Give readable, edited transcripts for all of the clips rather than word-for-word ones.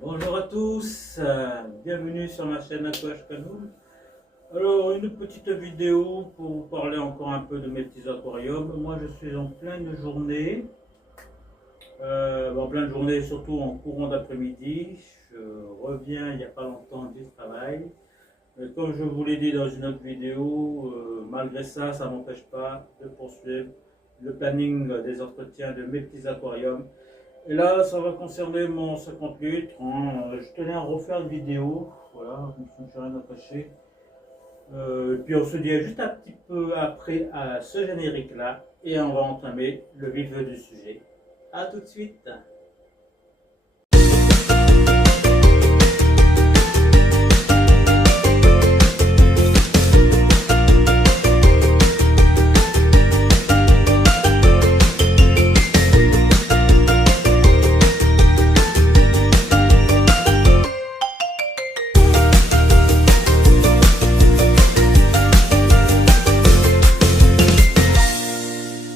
Bonjour à tous, bienvenue sur ma chaîne Aquash Canoe. Alors une petite vidéo pour vous parler encore un peu de mes petits aquariums. Moi je suis en pleine journée, surtout en courant d'après-midi. Je reviens il n'y a pas longtemps du travail. Comme je vous l'ai dit dans une autre vidéo, malgré ça, ça ne m'empêche pas de poursuivre le planning des entretiens de mes petits aquariums. Et là, ça va concerner mon 50 litres. Je tenais à refaire une vidéo. Voilà, je ne suis rien à cacher. Puis on se dit juste un petit peu après à ce générique-là. Et on va entamer le vif du sujet. A tout de suite.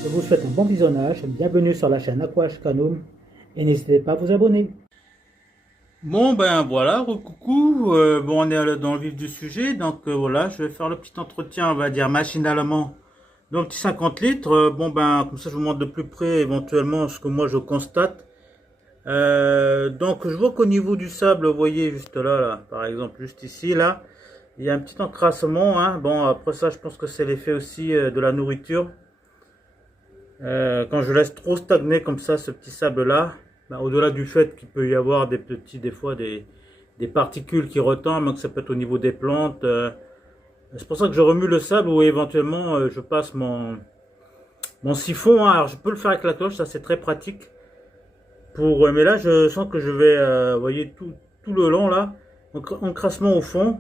Je vous souhaite un bon visionnage, bienvenue sur la chaîne Aquash Canoe et n'hésitez pas à vous abonner. Bon ben voilà, coucou, on est dans le vif du sujet, donc voilà, je vais faire le petit entretien, on va dire machinalement, dans petit 50 litres, comme ça je vous montre de plus près éventuellement ce que moi je constate. Donc je vois qu'au niveau du sable, vous voyez juste là, par exemple juste ici, là, il y a un petit encrassement, hein. Bon après ça je pense que c'est l'effet aussi de la nourriture. Quand je laisse trop stagner comme ça ce petit sable là, au-delà du fait qu'il peut y avoir des fois des particules qui retombent, que ça peut être au niveau des plantes, c'est pour ça que je remue le sable ou éventuellement je passe mon siphon, hein. Alors je peux le faire avec la cloche, ça c'est très pratique mais là je sens que je vais vous voyez tout le long là, encrassement au fond,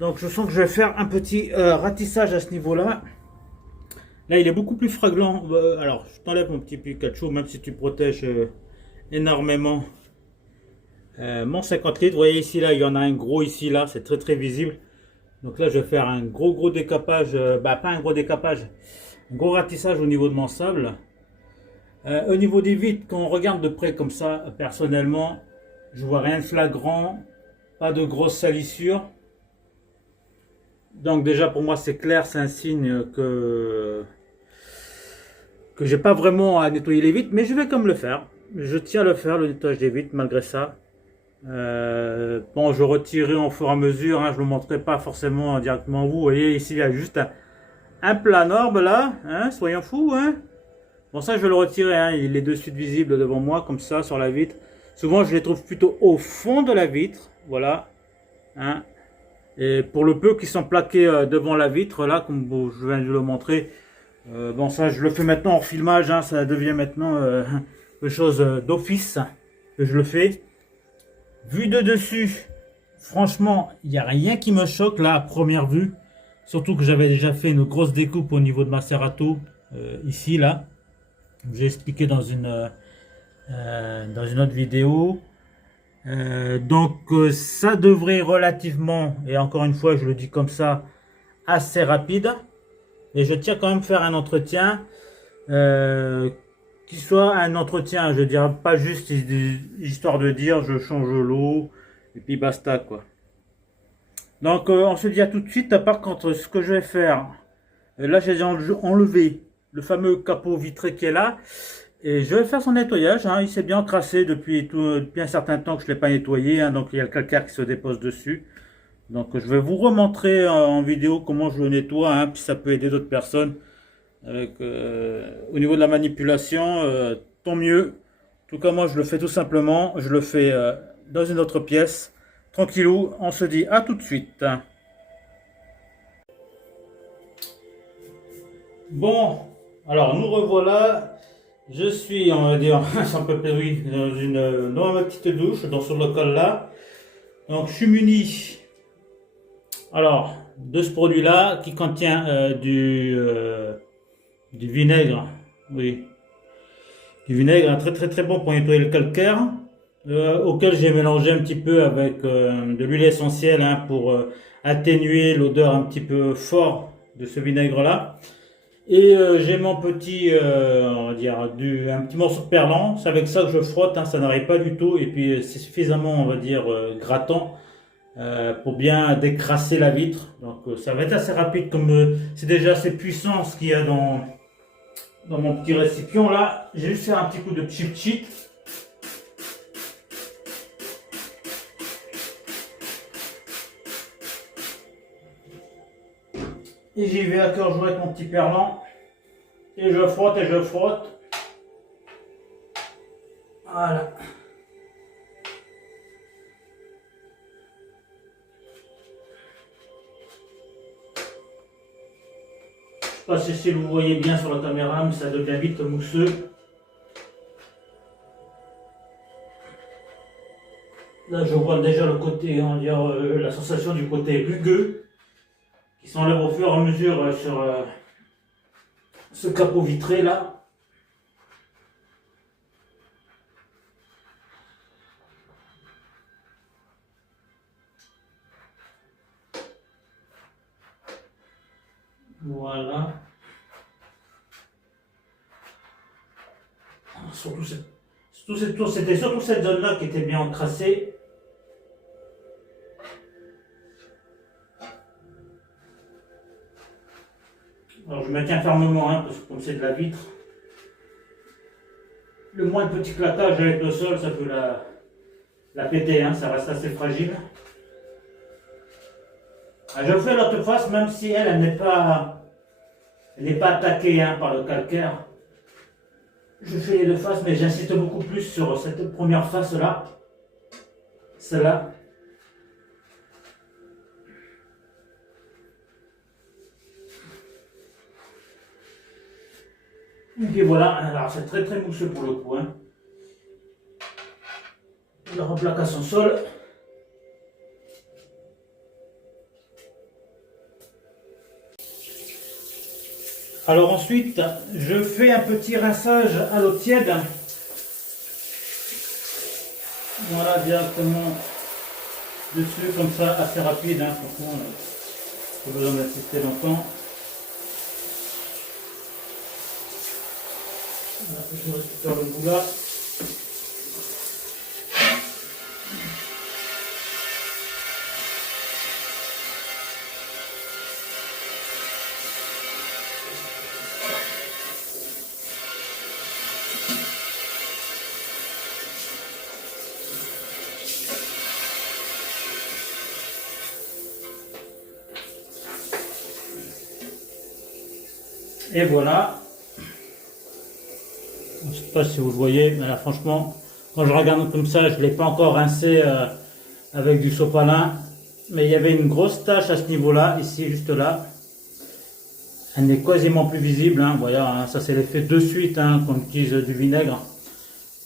donc je sens que je vais faire un petit ratissage à ce niveau là. Là, il est beaucoup plus fraglant. Alors, je t'enlève mon petit Pikachu, même si tu protèges énormément mon 50 litres. Vous voyez ici, là, il y en a un gros ici, là. C'est très, très visible. Donc là, je vais faire un gros décapage. Pas un gros décapage. Un gros ratissage au niveau de mon sable. Au niveau des vitres, quand on regarde de près comme ça, personnellement, je vois rien de flagrant. Pas de grosses salissures. Donc déjà, pour moi, c'est clair. C'est un signe que j'ai pas vraiment à nettoyer les vitres, mais je vais comme le faire. Je tiens à le faire, le nettoyage des vitres, malgré ça. Je retirerai au fur et à mesure, hein, je ne le montrerai pas forcément directement à vous. Vous voyez, ici, il y a juste un plat norme là, hein, soyons fous. Hein. Bon, ça, je vais le retirer, hein, il est de suite visible devant moi, comme ça, sur la vitre. Souvent, je les trouve plutôt au fond de la vitre, voilà. Hein. Et pour le peu qui sont plaqués devant la vitre, là, comme je viens de le montrer, ça je le fais maintenant en filmage, hein, ça devient maintenant quelque chose d'office que je le fais. Vu de dessus, franchement, il n'y a rien qui me choque là à première vue. Surtout que j'avais déjà fait une grosse découpe au niveau de ma serrato, ici, là. J'ai expliqué dans une autre vidéo. Ça devrait relativement, et encore une fois je le dis comme ça, assez rapide. Et je tiens quand même à faire un entretien qui soit un entretien, je dirais pas juste histoire de dire je change l'eau et puis basta quoi. Donc on se dit à tout de suite. Par contre, ce que je vais faire, là j'ai enlevé le fameux capot vitré qui est là et je vais faire son nettoyage, hein. Il s'est bien encrassé depuis un certain temps que je ne l'ai pas nettoyé, hein. Donc il y a le calcaire qui se dépose dessus. Donc je vais vous remontrer en vidéo comment je le nettoie, hein, puis ça peut aider d'autres personnes. Au niveau de la manipulation, tant mieux. En tout cas moi je le fais tout simplement, je le fais dans une autre pièce. Tranquillou, on se dit à tout de suite. Bon, alors nous revoilà. Je suis, on va dire, sans peu oui, dans ma petite douche, dans ce local là. Donc je suis muni. Alors, de ce produit-là qui contient du vinaigre, oui, du vinaigre, un très très très bon pour nettoyer le calcaire, auquel j'ai mélangé un petit peu avec de l'huile essentielle, hein, pour atténuer l'odeur un petit peu fort de ce vinaigre-là. Et j'ai mon petit, on va dire, un petit morceau de perlant. C'est avec ça que je frotte, hein, ça n'arrive pas du tout. Et puis c'est suffisamment, on va dire, grattant pour bien décrasser la vitre. Donc ça va être assez rapide, comme c'est déjà assez puissant ce qu'il y a dans mon petit récipient là. J'ai juste fait un petit coup de chip cheat. Et j'y vais à cœur joie avec mon petit perlant. Et je frotte et je frotte. Voilà. Je ne sais pas si vous voyez bien sur la caméra, mais ça devient vite mousseux. Là, je vois déjà le côté, on va dire, la sensation du côté rugueux qui s'enlève au fur et à mesure sur ce capot vitré là. Voilà. C'était surtout cette zone-là qui était bien encrassée. Alors je maintiens fermement, hein, parce que comme c'est de la vitre, le moins de petit claquage avec le sol, ça peut la péter, hein, ça reste assez fragile. Je fais l'autre face, même si elle n'est pas attaquée, hein, par le calcaire. Je fais les deux faces, mais j'insiste beaucoup plus sur cette première face là, celle-là. Et puis voilà, alors c'est très très mousseux pour le coup, hein. Je replaque à son sol. Alors ensuite, je fais un petit rinçage à l'eau tiède. Voilà, directement dessus, comme ça, assez rapide, hein, franchement, pas besoin d'insister longtemps. Voilà, je récupère le bout là. Et voilà. Je ne sais pas si vous le voyez, mais là franchement, quand je regarde comme ça, je ne l'ai pas encore rincé avec du sopalin. Mais il y avait une grosse tache à ce niveau-là, ici, juste là. Elle n'est quasiment plus visible, hein, voilà, hein, ça c'est l'effet de suite, hein, qu'on utilise du vinaigre.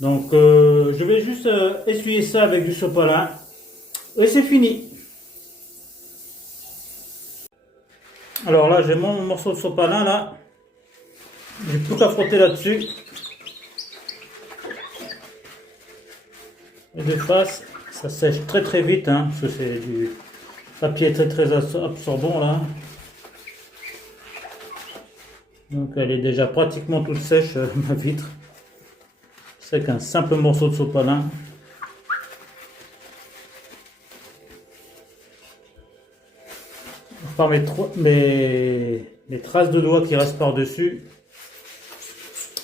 Donc je vais juste essuyer ça avec du sopalin. Et c'est fini. Alors là, j'ai mon morceau de sopalin là. J'ai plus qu'à frotter là-dessus. Et de face, ça sèche très très vite, hein, parce que c'est du papier très très absorbant là. Donc elle est déjà pratiquement toute sèche, ma vitre. C'est qu'un simple morceau de sopalin. Par mes traces de doigts qui restent par-dessus,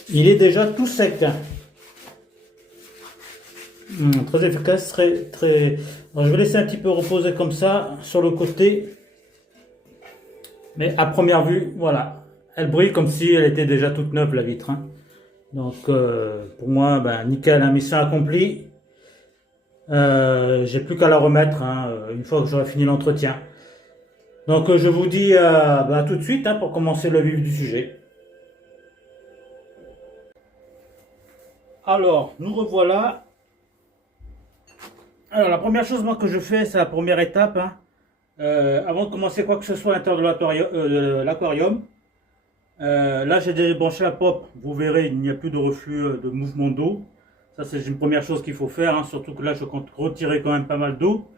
il est déjà tout sec. Très efficace, très. Alors, je vais laisser un petit peu reposer comme ça sur le côté. Mais à première vue, voilà, elle brille comme si elle était déjà toute neuve la vitre, hein. Donc pour moi, ben, nickel, hein, mission accomplie. J'ai plus qu'à la remettre, hein, une fois que j'aurai fini l'entretien. Donc je vous dis ben, tout de suite, hein, pour commencer le vif du sujet. Alors, nous revoilà. Alors la première chose moi que je fais, c'est la première étape, hein. Avant de commencer quoi que ce soit à l'intérieur de l'aquarium. Là j'ai débranché la pompe, vous verrez il n'y a plus de reflux de mouvement d'eau. Ça c'est une première chose qu'il faut faire, hein, surtout que là je compte retirer quand même pas mal d'eau.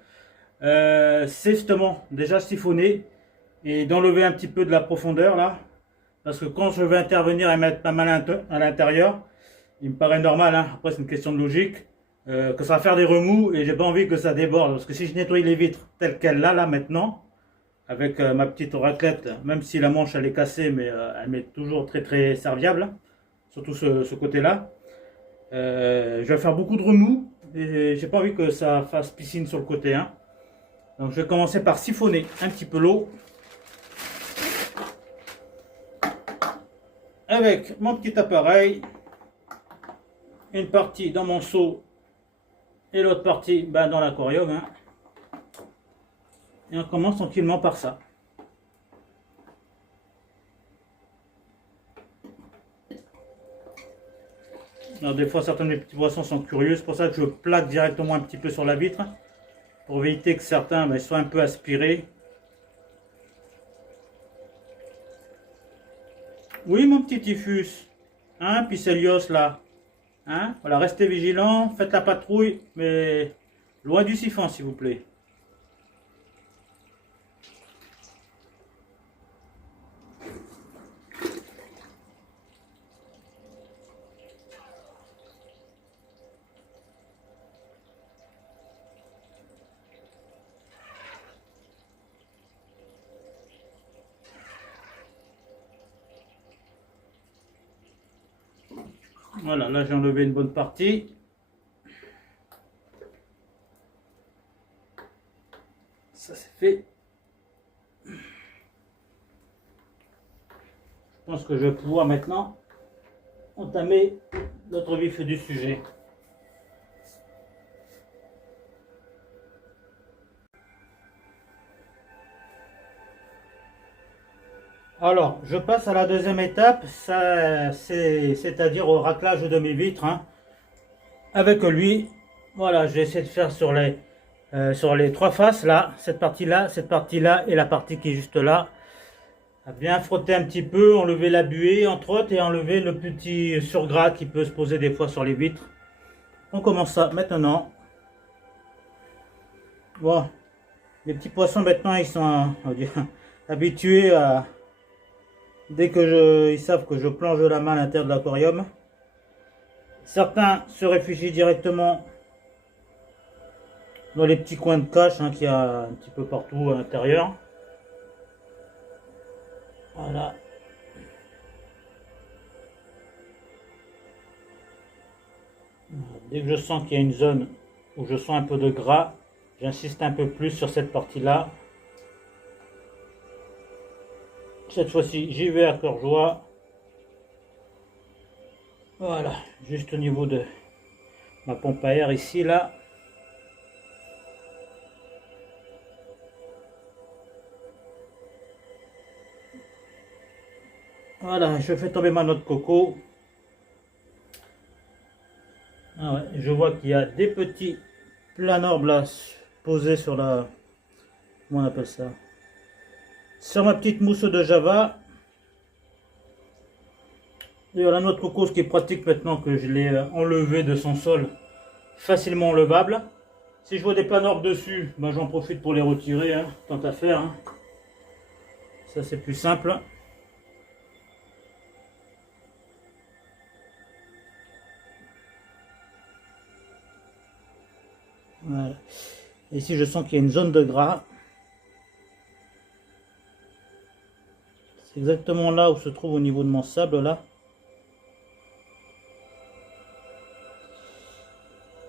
C'est justement déjà siphonner et d'enlever un petit peu de la profondeur là. Parce que quand je vais intervenir et mettre pas mal à l'intérieur, il me paraît normal, hein, après c'est une question de logique, que ça va faire des remous et j'ai pas envie que ça déborde. Parce que si je nettoie les vitres telles qu'elles là maintenant, avec ma petite raclette, même si la manche elle est cassée, mais elle m'est toujours très très serviable, surtout ce côté-là, je vais faire beaucoup de remous et j'ai pas envie que ça fasse piscine sur le côté, hein. Donc je vais commencer par siphonner un petit peu l'eau avec mon petit appareil, une partie dans mon seau et l'autre partie dans l'aquarium, hein. Et on commence tranquillement par ça. Alors des fois certains de mes petits poissons sont curieux, c'est pour ça que je plaque directement un petit peu sur la vitre, pour éviter que certains soient un peu aspirés. Oui mon petit typhus, hein, Picelios là, hein, voilà, restez vigilants, faites la patrouille, mais loin du siphon s'il vous plaît. Voilà, là j'ai enlevé une bonne partie. Ça c'est fait. Je pense que je vais pouvoir maintenant entamer notre vif du sujet. Alors, je passe à la deuxième étape, c'est-à-dire au raclage de mes vitres, hein. Avec lui, voilà, je vais essayer de faire sur les trois faces, là, cette partie-là et la partie qui est juste là. À bien frotter un petit peu, enlever la buée entre autres et enlever le petit surgras qui peut se poser des fois sur les vitres. On commence ça maintenant. Bon, les petits poissons maintenant ils sont, on va dire, habitués à... Dès que ils savent que je plonge la main à l'intérieur de l'aquarium. Certains se réfugient directement dans les petits coins de cache, hein, qu'il y a un petit peu partout à l'intérieur. Voilà. Dès que je sens qu'il y a une zone où je sens un peu de gras, j'insiste un peu plus sur cette partie-là. Cette fois-ci, j'y vais à cœur joie. Voilà, juste au niveau de ma pompe à air ici, là. Voilà, je fais tomber ma noix de coco. Ah ouais, je vois qu'il y a des petits planorbes là posés sur la... Comment on appelle ça? Sur ma petite mousse de Java. D'ailleurs, la noix de coco, ce qui est pratique maintenant que je l'ai enlevé de son sol, facilement enlevable. Si je vois des planorbes dessus, j'en profite pour les retirer, hein, tant à faire, hein. Ça c'est plus simple. Voilà. Ici je sens qu'il y a une zone de gras. C'est exactement là où se trouve au niveau de mon sable là.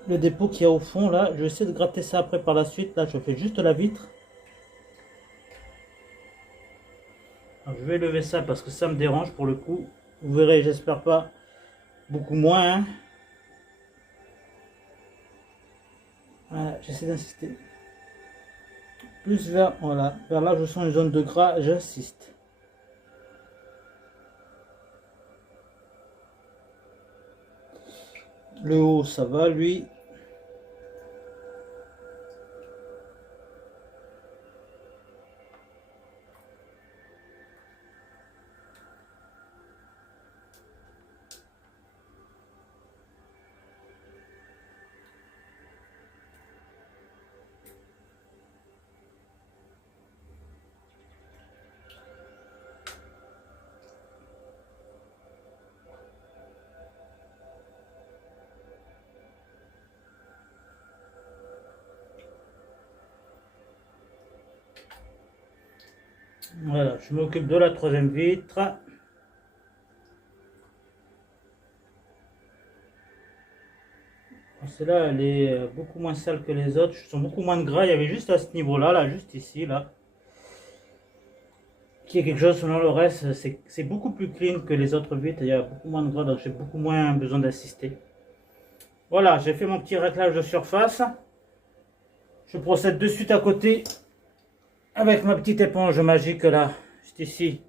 Le dépôt qu'il y a au fond là, je vais essayer de gratter ça après par la suite. Là je fais juste la vitre. Alors, je vais lever ça parce que ça me dérange pour le coup. Vous verrez, j'espère pas beaucoup moins, hein. Voilà, j'essaie d'insister. Plus vers, voilà, vers là je sens une zone de gras, j'insiste. Le haut ça va lui. Voilà, je m'occupe de la troisième vitre. Celle-là, elle est beaucoup moins sale que les autres. Ils sont beaucoup moins de gras. Il y avait juste à ce niveau-là, là, juste ici, là. Qui est quelque chose, selon le reste, c'est beaucoup plus clean que les autres vitres. Il y a beaucoup moins de gras, donc j'ai beaucoup moins besoin d'assister. Voilà, j'ai fait mon petit réglage de surface. Je procède de suite à côté avec ma petite éponge magique là, juste ici.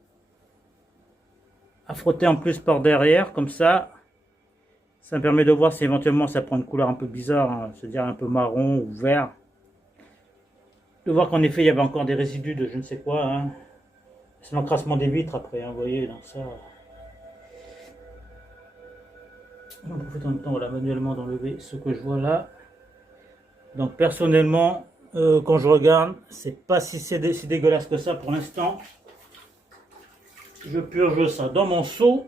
À frotter en plus par derrière, comme ça. Ça me permet de voir si éventuellement ça prend une couleur un peu bizarre, hein, c'est-à-dire un peu marron ou vert. De voir qu'en effet il y avait encore des résidus de je ne sais quoi. Hein. C'est l'encrassement des vitres après, hein, vous voyez, donc ça. On profite en même temps, voilà, manuellement d'enlever ce que je vois là. Donc personnellement, quand je regarde, c'est pas si c'est si dégueulasse que ça pour l'instant. Je purge ça dans mon seau.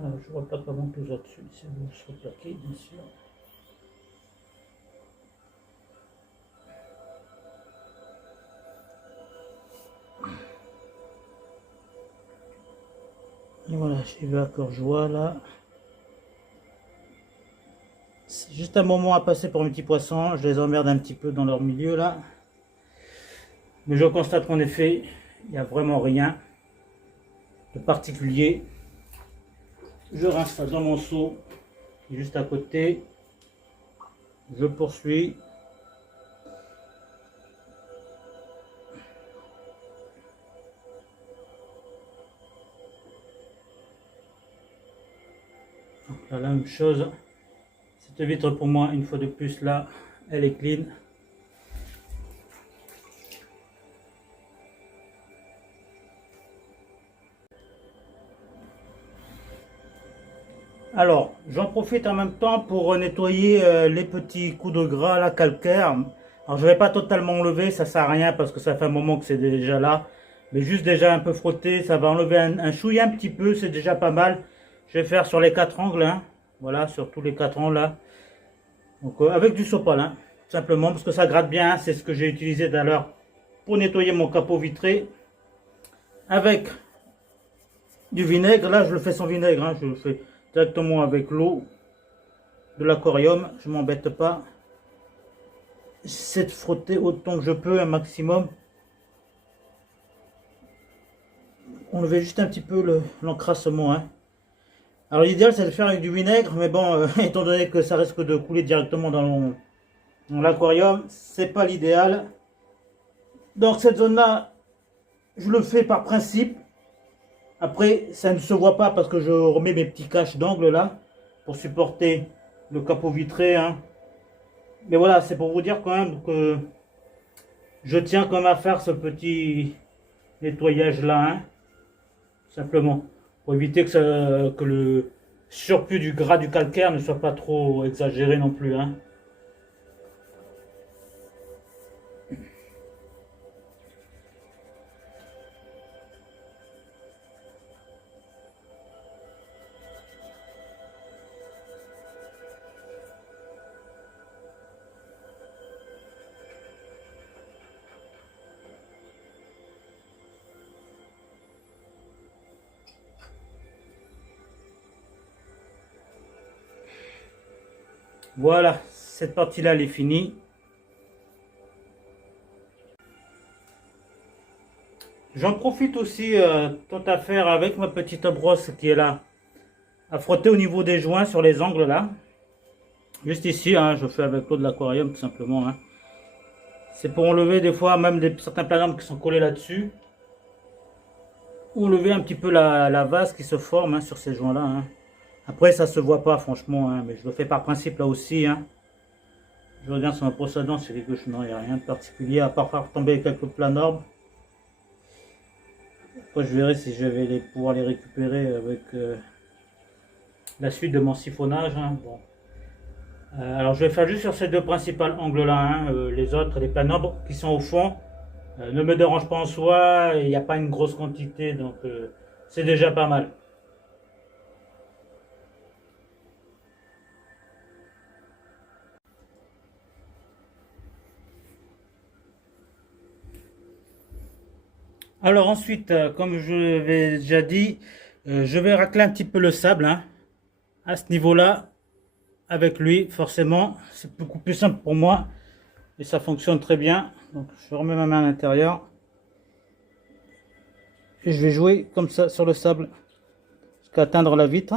Alors, je vois pas comment tout là-dessus, c'est se replaquer bien sûr. Et voilà, j'ai vu à joie là. C'est juste un moment à passer pour mes petits poissons. Je les emmerde un petit peu dans leur milieu là. Mais je constate qu'en effet, il n'y a vraiment rien de particulier. Je rince ça dans mon seau, juste à côté. Je poursuis. Donc là, la même chose. Cette vitre pour moi, une fois de plus là, elle est clean. Alors, j'en profite en même temps pour nettoyer les petits coups de gras, la calcaire. Alors, je ne vais pas totalement enlever, ça sert à rien parce que ça fait un moment que c'est déjà là. Mais juste déjà un peu frotter, ça va enlever un chouïa un petit peu, c'est déjà pas mal. Je vais faire sur les 4 angles, hein. Voilà, sur tous les 4 angles là. Donc, avec du sopalin, hein, simplement parce que ça gratte bien. Hein, c'est ce que j'ai utilisé tout à l'heure pour nettoyer mon capot vitré. Avec du vinaigre, là je le fais sans vinaigre, hein, je le fais directement avec l'eau de l'aquarium, je m'embête pas. J'essaie de frotter autant que je peux, un maximum. Enlever juste un petit peu l'encrassement. Hein. Alors l'idéal c'est de faire avec du vinaigre, mais bon, étant donné que ça risque de couler directement dans l'aquarium, c'est pas l'idéal. Donc cette zone-là, je le fais par principe. Après, ça ne se voit pas parce que je remets mes petits caches d'angle là pour supporter le capot vitré. Hein. Mais voilà, c'est pour vous dire quand même que je tiens quand même à faire ce petit nettoyage là, hein, simplement, pour éviter que le surplus du gras du calcaire ne soit pas trop exagéré non plus. Hein. Voilà, cette partie-là, elle est finie. J'en profite aussi, tant à faire, avec ma petite brosse qui est là, à frotter au niveau des joints sur les angles là. Juste ici, hein, je fais avec l'eau de l'aquarium tout simplement. Hein. C'est pour enlever des fois même certains plans qui sont collés là-dessus. Ou enlever un petit peu la vase qui se forme hein, sur ces joints là. Hein. Après ça se voit pas franchement, hein, mais je le fais par principe là aussi. Hein. Je regarde sur ma brosse à dents, c'est quelque chose, non, il n'y a rien de particulier à part faire tomber quelques plans. Après je verrai si je vais pouvoir les récupérer avec la suite de mon siphonnage. Hein. Bon. Alors je vais faire juste sur ces deux principaux angles là. Hein. Les autres, les plans qui sont au fond, ne me dérangent pas en soi. Il n'y a pas une grosse quantité, donc c'est déjà pas mal. Alors ensuite, comme je l'avais déjà dit, je vais racler un petit peu le sable, hein, à ce niveau-là. Avec lui, forcément, c'est beaucoup plus simple pour moi et ça fonctionne très bien. Donc je remets ma main à l'intérieur et je vais jouer comme ça sur le sable jusqu'à atteindre la vitre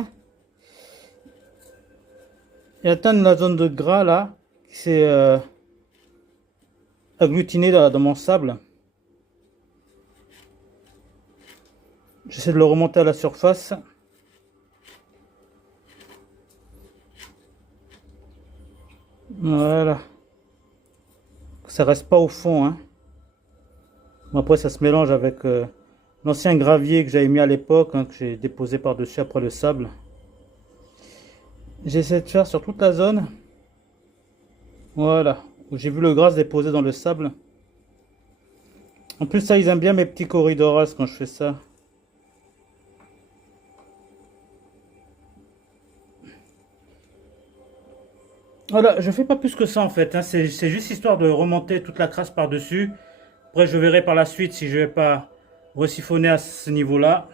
et atteindre la zone de gras là qui s'est agglutinée dans mon sable. J'essaie de le remonter à la surface. Voilà. Ça reste pas au fond, hein. Après ça se mélange avec l'ancien gravier que j'avais mis à l'époque, hein, que j'ai déposé par-dessus après le sable. J'essaie de faire sur toute la zone. Voilà. Où j'ai vu le gras se déposer dans le sable. En plus ça, ils aiment bien mes petits corridoras quand je fais ça. Voilà, je fais pas plus que ça en fait, hein. C'est juste histoire de remonter toute la crasse par-dessus. Après je verrai par la suite si je vais pas resiphonner à ce niveau-là.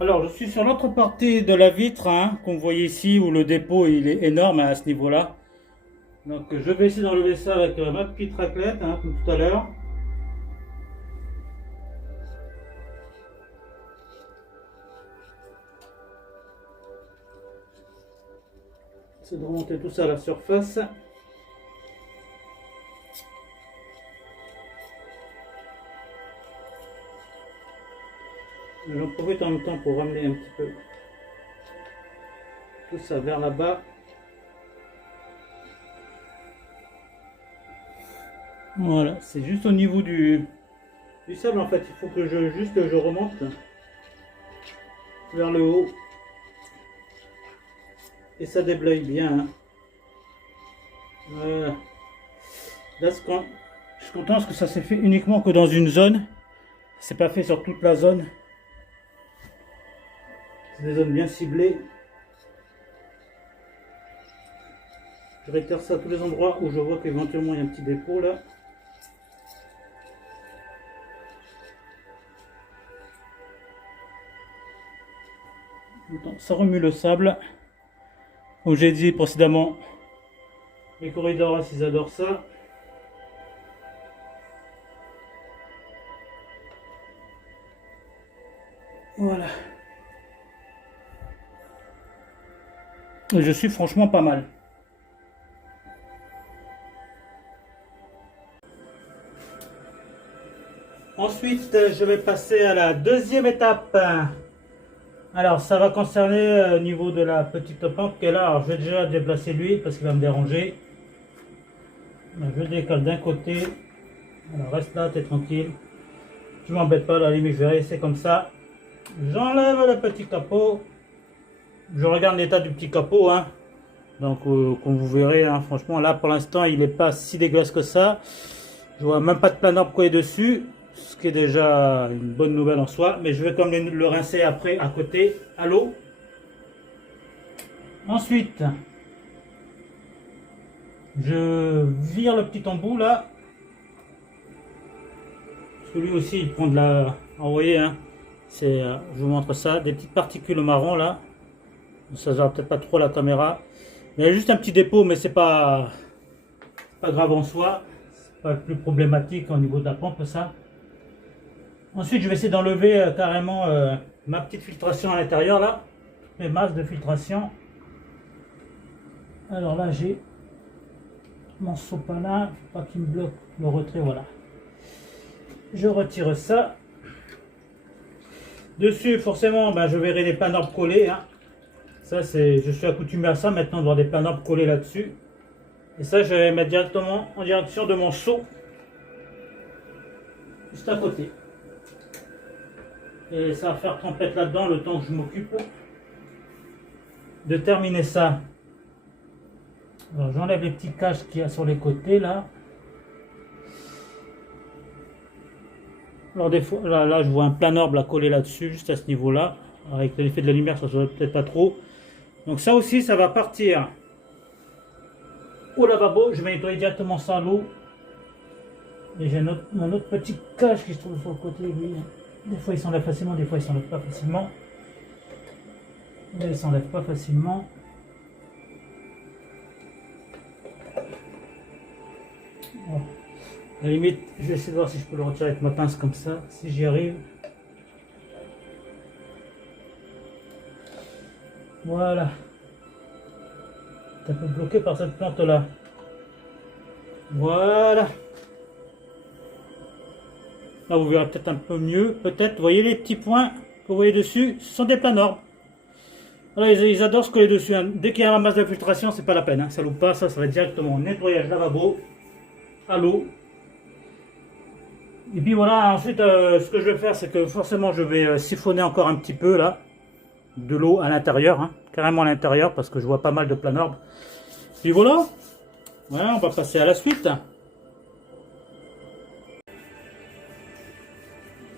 Alors je suis sur l'autre partie de la vitre, hein, qu'on voit ici où le dépôt il est énorme, hein, à ce niveau-là. Donc je vais essayer d'enlever ça avec ma petite raclette, hein, comme tout à l'heure. C'est de remonter tout ça à la surface. J'en profite en même temps pour ramener un petit peu tout ça vers là-bas. Voilà, c'est juste au niveau du sable en fait. Il faut que je remonte vers le haut. Et ça déblaye bien, hein. Voilà. Là, je suis content parce que ça s'est fait uniquement que dans une zone. C'est pas fait sur toute la zone. C'est des zones bien ciblées. Je réitère ça à tous les endroits où je vois qu'éventuellement il y a un petit dépôt là. Ça remue le sable. Comme j'ai dit précédemment, les corridors, ils adorent ça. Voilà. Et je suis franchement pas mal. Ensuite, je vais passer à la deuxième étape. Alors, ça va concerner au niveau de la petite pompe qui est là. Alors, je vais déjà déplacer lui parce qu'il va me déranger. Je le décale d'un côté. Alors, reste là, t'es tranquille. Tu m'embêtes pas, à la limite, je vais rester comme ça. J'enlève le petit capot. Je regarde l'état du petit capot, hein. Donc, comme vous verrez, hein, franchement, là, pour l'instant, il n'est pas si dégueulasse que ça. Je vois même pas de plein d'arbres collé dessus, ce qui est déjà une bonne nouvelle en soi. Mais je vais quand même le rincer après, à côté, à l'eau. Ensuite, je vire le petit embout, là. Parce que lui aussi, il prend de la... vous voyez, hein. Je vous montre ça, des petites particules marron, là. Ça se voit peut-être pas trop la caméra. Il y a juste un petit dépôt, mais c'est pas grave en soi. C'est pas le plus problématique au niveau de la pompe, ça. Ensuite, je vais essayer d'enlever carrément ma petite filtration à l'intérieur, là. Mes masses de filtration. Alors là, j'ai mon sopalin. Faut pas qu'il me bloque le retrait, voilà. Je retire ça. Dessus, forcément, ben, je verrai les pleins d'arbres collés, hein. Ça, je suis accoutumé à ça maintenant, de voir des pleins d'arbres collés là-dessus. Et ça, je vais mettre directement en direction de mon seau. Juste à côté. Et ça va faire tempête là-dedans le temps que je m'occupe de terminer ça. Alors, j'enlève les petits caches qu'il y a sur les côtés, là. Alors, des fois, là, je vois un plein orbe à coller là-dessus, juste à ce niveau-là. Avec l'effet de la lumière, ça se voit peut-être pas trop. Donc ça aussi, ça va partir au lavabo. Je vais nettoyer directement ça à l'eau. Et j'ai mon autre petit cache qui se trouve sur le côté, lui. Des fois il s'enlève facilement, des fois il s'enlève pas facilement. Là il s'enlève pas facilement. Bon. À la limite, je vais essayer de voir si je peux le retirer avec ma pince comme ça, si j'y arrive. Voilà. C'est un peu bloqué par cette plante là. Voilà. Là vous verrez peut-être un peu mieux. Peut-être, vous voyez les petits points que vous voyez dessus, ce sont des planorbes. Voilà, ils adorent se coller dessus. Hein. Dès qu'il y a un masse de filtration, c'est pas la peine. Hein. Ça loupe pas, ça va directement au nettoyage lavabo, à l'eau. Et puis voilà, ensuite ce que je vais faire, c'est que forcément je vais siphonner encore un petit peu là, de l'eau à l'intérieur, hein, carrément à l'intérieur, parce que je vois pas mal de planorbes. Puis voilà, on va passer à la suite.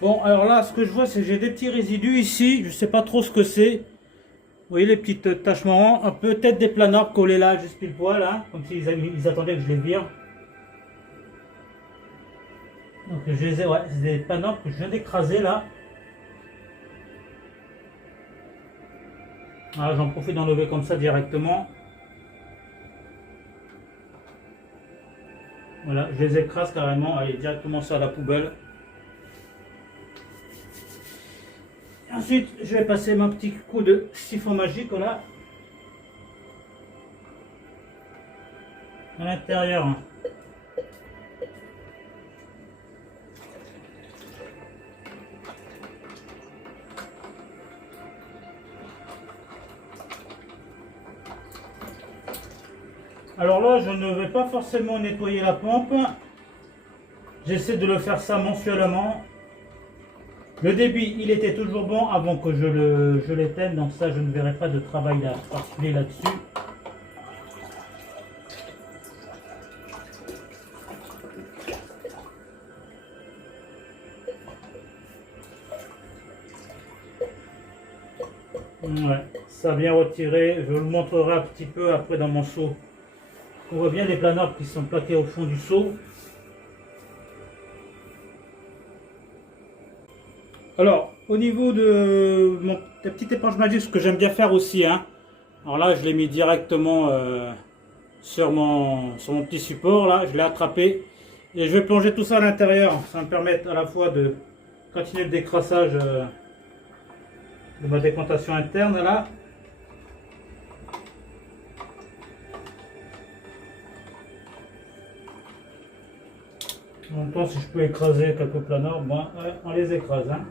Bon, alors là, ce que je vois, c'est que j'ai des petits résidus ici, je sais pas trop ce que c'est. Vous voyez les petites taches marron, peut-être des planorbes collés là, juste pile poil, hein, comme s'ils attendaient que je les vire. Donc je les ai, ouais, c'est des planorbes que je viens d'écraser là. Voilà, j'en profite d'enlever comme ça directement. Voilà, je les écrase carrément, allez directement ça à la poubelle. Et ensuite, je vais passer mon petit coup de chiffon magique là. À l'intérieur. Alors là, je ne vais pas forcément nettoyer la pompe. J'essaie de le faire ça mensuellement. Le débit, il était toujours bon avant que je l'éteigne. Donc ça, je ne verrai pas de travail particulier là-dessus. Ouais, ça vient retirer. Je vous le montrerai un petit peu après dans mon seau. On voit bien les planorbes qui sont plaqués au fond du seau. Alors, au niveau de la petite éponge magique, ce que j'aime bien faire aussi, hein. Alors là, je l'ai mis directement sur mon petit support, là, je l'ai attrapé. Et je vais plonger tout ça à l'intérieur. Ça va me permettre à la fois de continuer le décrassage de ma décantation interne, là. En même temps, si je peux écraser quelques planorbes, bon, ouais, on les écrase. Hein.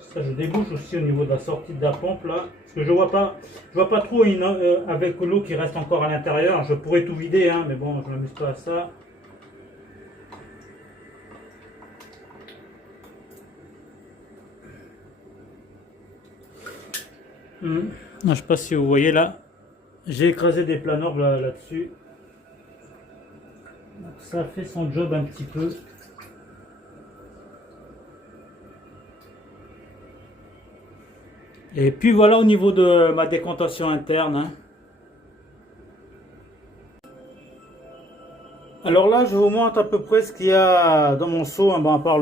Ça, je débouche aussi au niveau de la sortie de la pompe là, parce que je vois pas trop avec l'eau qui reste encore à l'intérieur. Je pourrais tout vider, hein, mais bon, je ne m'amuse pas à ça. Je ne sais pas si vous voyez là, j'ai écrasé des planorbes là-dessus. Ça fait son job un petit peu. Et puis voilà au niveau de ma décantation interne. Hein. Alors là, je vous montre à peu près ce qu'il y a dans mon seau, hein, bon, à part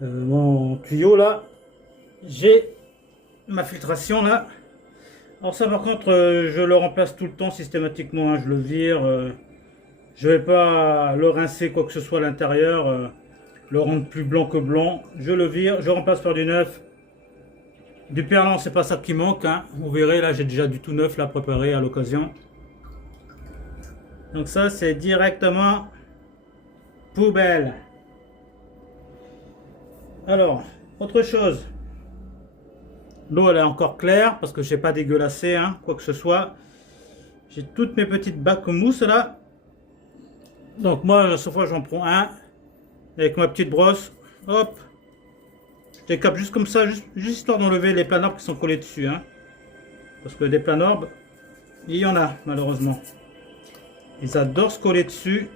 mon tuyau là. J'ai ma filtration là. Alors ça par contre je le remplace tout le temps systématiquement, hein, je le vire, je vais pas le rincer quoi que ce soit à l'intérieur, le rendre plus blanc que blanc, je le vire, je remplace par du neuf. Du perlant, c'est pas ça qui manque, hein. Vous verrez là j'ai déjà du tout neuf là préparé à l'occasion. Donc ça c'est directement poubelle. Alors, autre chose. L'eau elle est encore claire parce que je n'ai pas dégueulassé, hein, quoi que ce soit. J'ai toutes mes petites bacs mousse là. Donc moi, à chaque fois j'en prends un avec ma petite brosse. Hop. Je décape juste comme ça, juste histoire d'enlever les planorbes qui sont collés dessus. Hein. Parce que des planorbes, il y en a malheureusement. Ils adorent se coller dessus.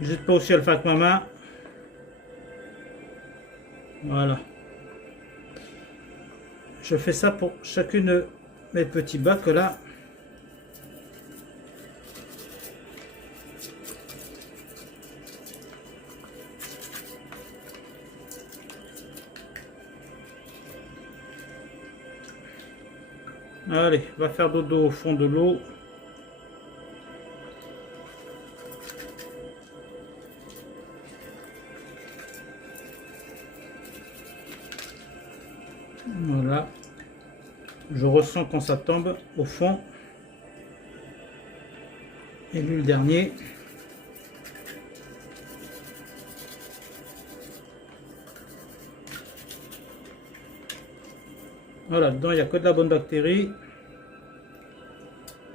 J'hésite pas aussi à le faire avec ma main. Voilà. Je fais ça pour chacune de mes petits bacs là. Allez, va faire dodo au fond de l'eau. Voilà. Je ressens quand ça tombe au fond. Et lui le dernier. Voilà, dedans il n'y a que de la bonne bactérie.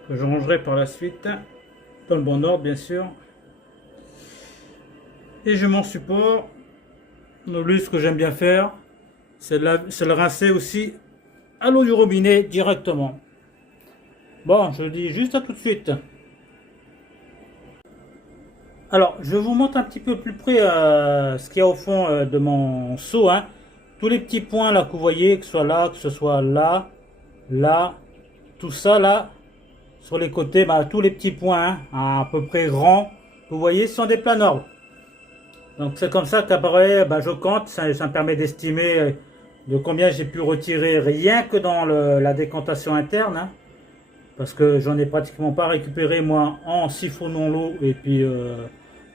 Que je rangerai par la suite. Dans le bon ordre bien sûr. Et je m'en support. Lui, ce que j'aime bien faire, c'est le rincer aussi à l'eau du robinet directement. Bon, je dis juste à tout de suite. Alors, je vous montre un petit peu plus près ce qu'il y a au fond de mon seau. Hein. Tous les petits points là que vous voyez, que ce soit là, que ce soit là, là, tout ça là, sur les côtés, bah, tous les petits points hein, à peu près ronds, vous voyez, ce sont des planorbes. Donc c'est comme ça qu'après, bah, je compte, ça me permet d'estimer de combien j'ai pu retirer rien que dans la décantation interne. Hein. Parce que j'en ai pratiquement pas récupéré moi en siphonnant l'eau et puis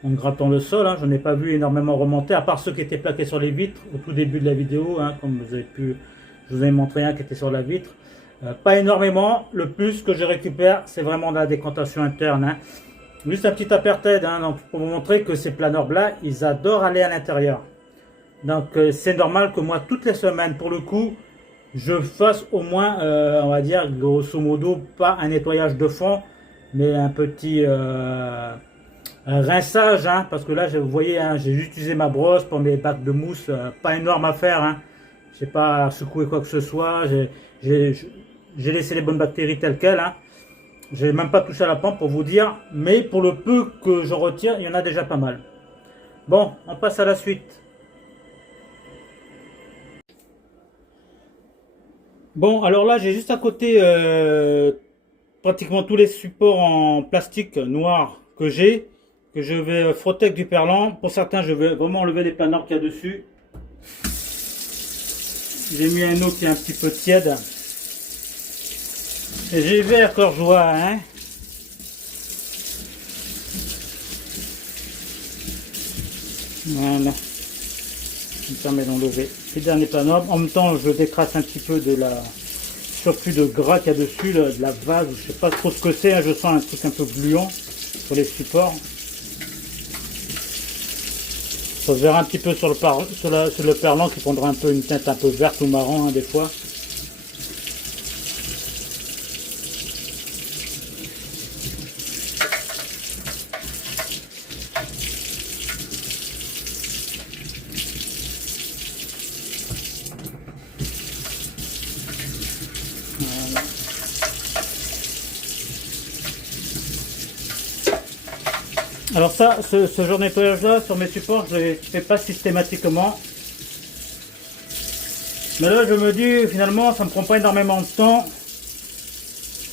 en grattant le sol. Hein. Je n'en ai pas vu énormément remonter, à part ceux qui étaient plaqués sur les vitres au tout début de la vidéo, hein, comme vous avez pu, je vous ai montré un qui était sur la vitre. Pas énormément, le plus que je récupère, c'est vraiment de la décantation interne. Hein. Juste un petit aparté, hein, donc pour vous montrer que ces planorbes là, ils adorent aller à l'intérieur. Donc c'est normal que moi, toutes les semaines, pour le coup, je fasse au moins, on va dire, grosso modo, pas un nettoyage de fond, mais un petit un rinçage, hein, parce que là, vous voyez, hein, j'ai utilisé ma brosse pour mes bacs de mousse, pas énorme à faire, hein. Je n'ai pas secoué quoi que ce soit, j'ai laissé les bonnes bactéries telles quelles, hein. J'ai même pas touché à la pompe pour vous dire, mais pour le peu que je retire, il y en a déjà pas mal. Bon, on passe à la suite. Bon, alors là, j'ai juste à côté pratiquement tous les supports en plastique noir que je vais frotter avec du perlant. Pour certains, je vais vraiment enlever les planorbes qu'il y a dessus. J'ai mis un eau qui est un petit peu tiède. Et j'ai vert encore joie, hein. Voilà. Ça me permet d'enlever les derniers planorbes. En même temps, je décrasse un petit peu de la surplus de gras qu'il y a dessus, de la vase, je sais pas trop ce que c'est, hein. Je sens un truc un peu gluant sur les supports. Ça se verra un petit peu sur le perlant qui prendra un peu une teinte un peu verte ou marron hein, des fois. Voilà. Alors ça, ce genre de nettoyage là sur mes supports, je ne les fais pas systématiquement. Mais là je me dis finalement ça me prend pas énormément de temps.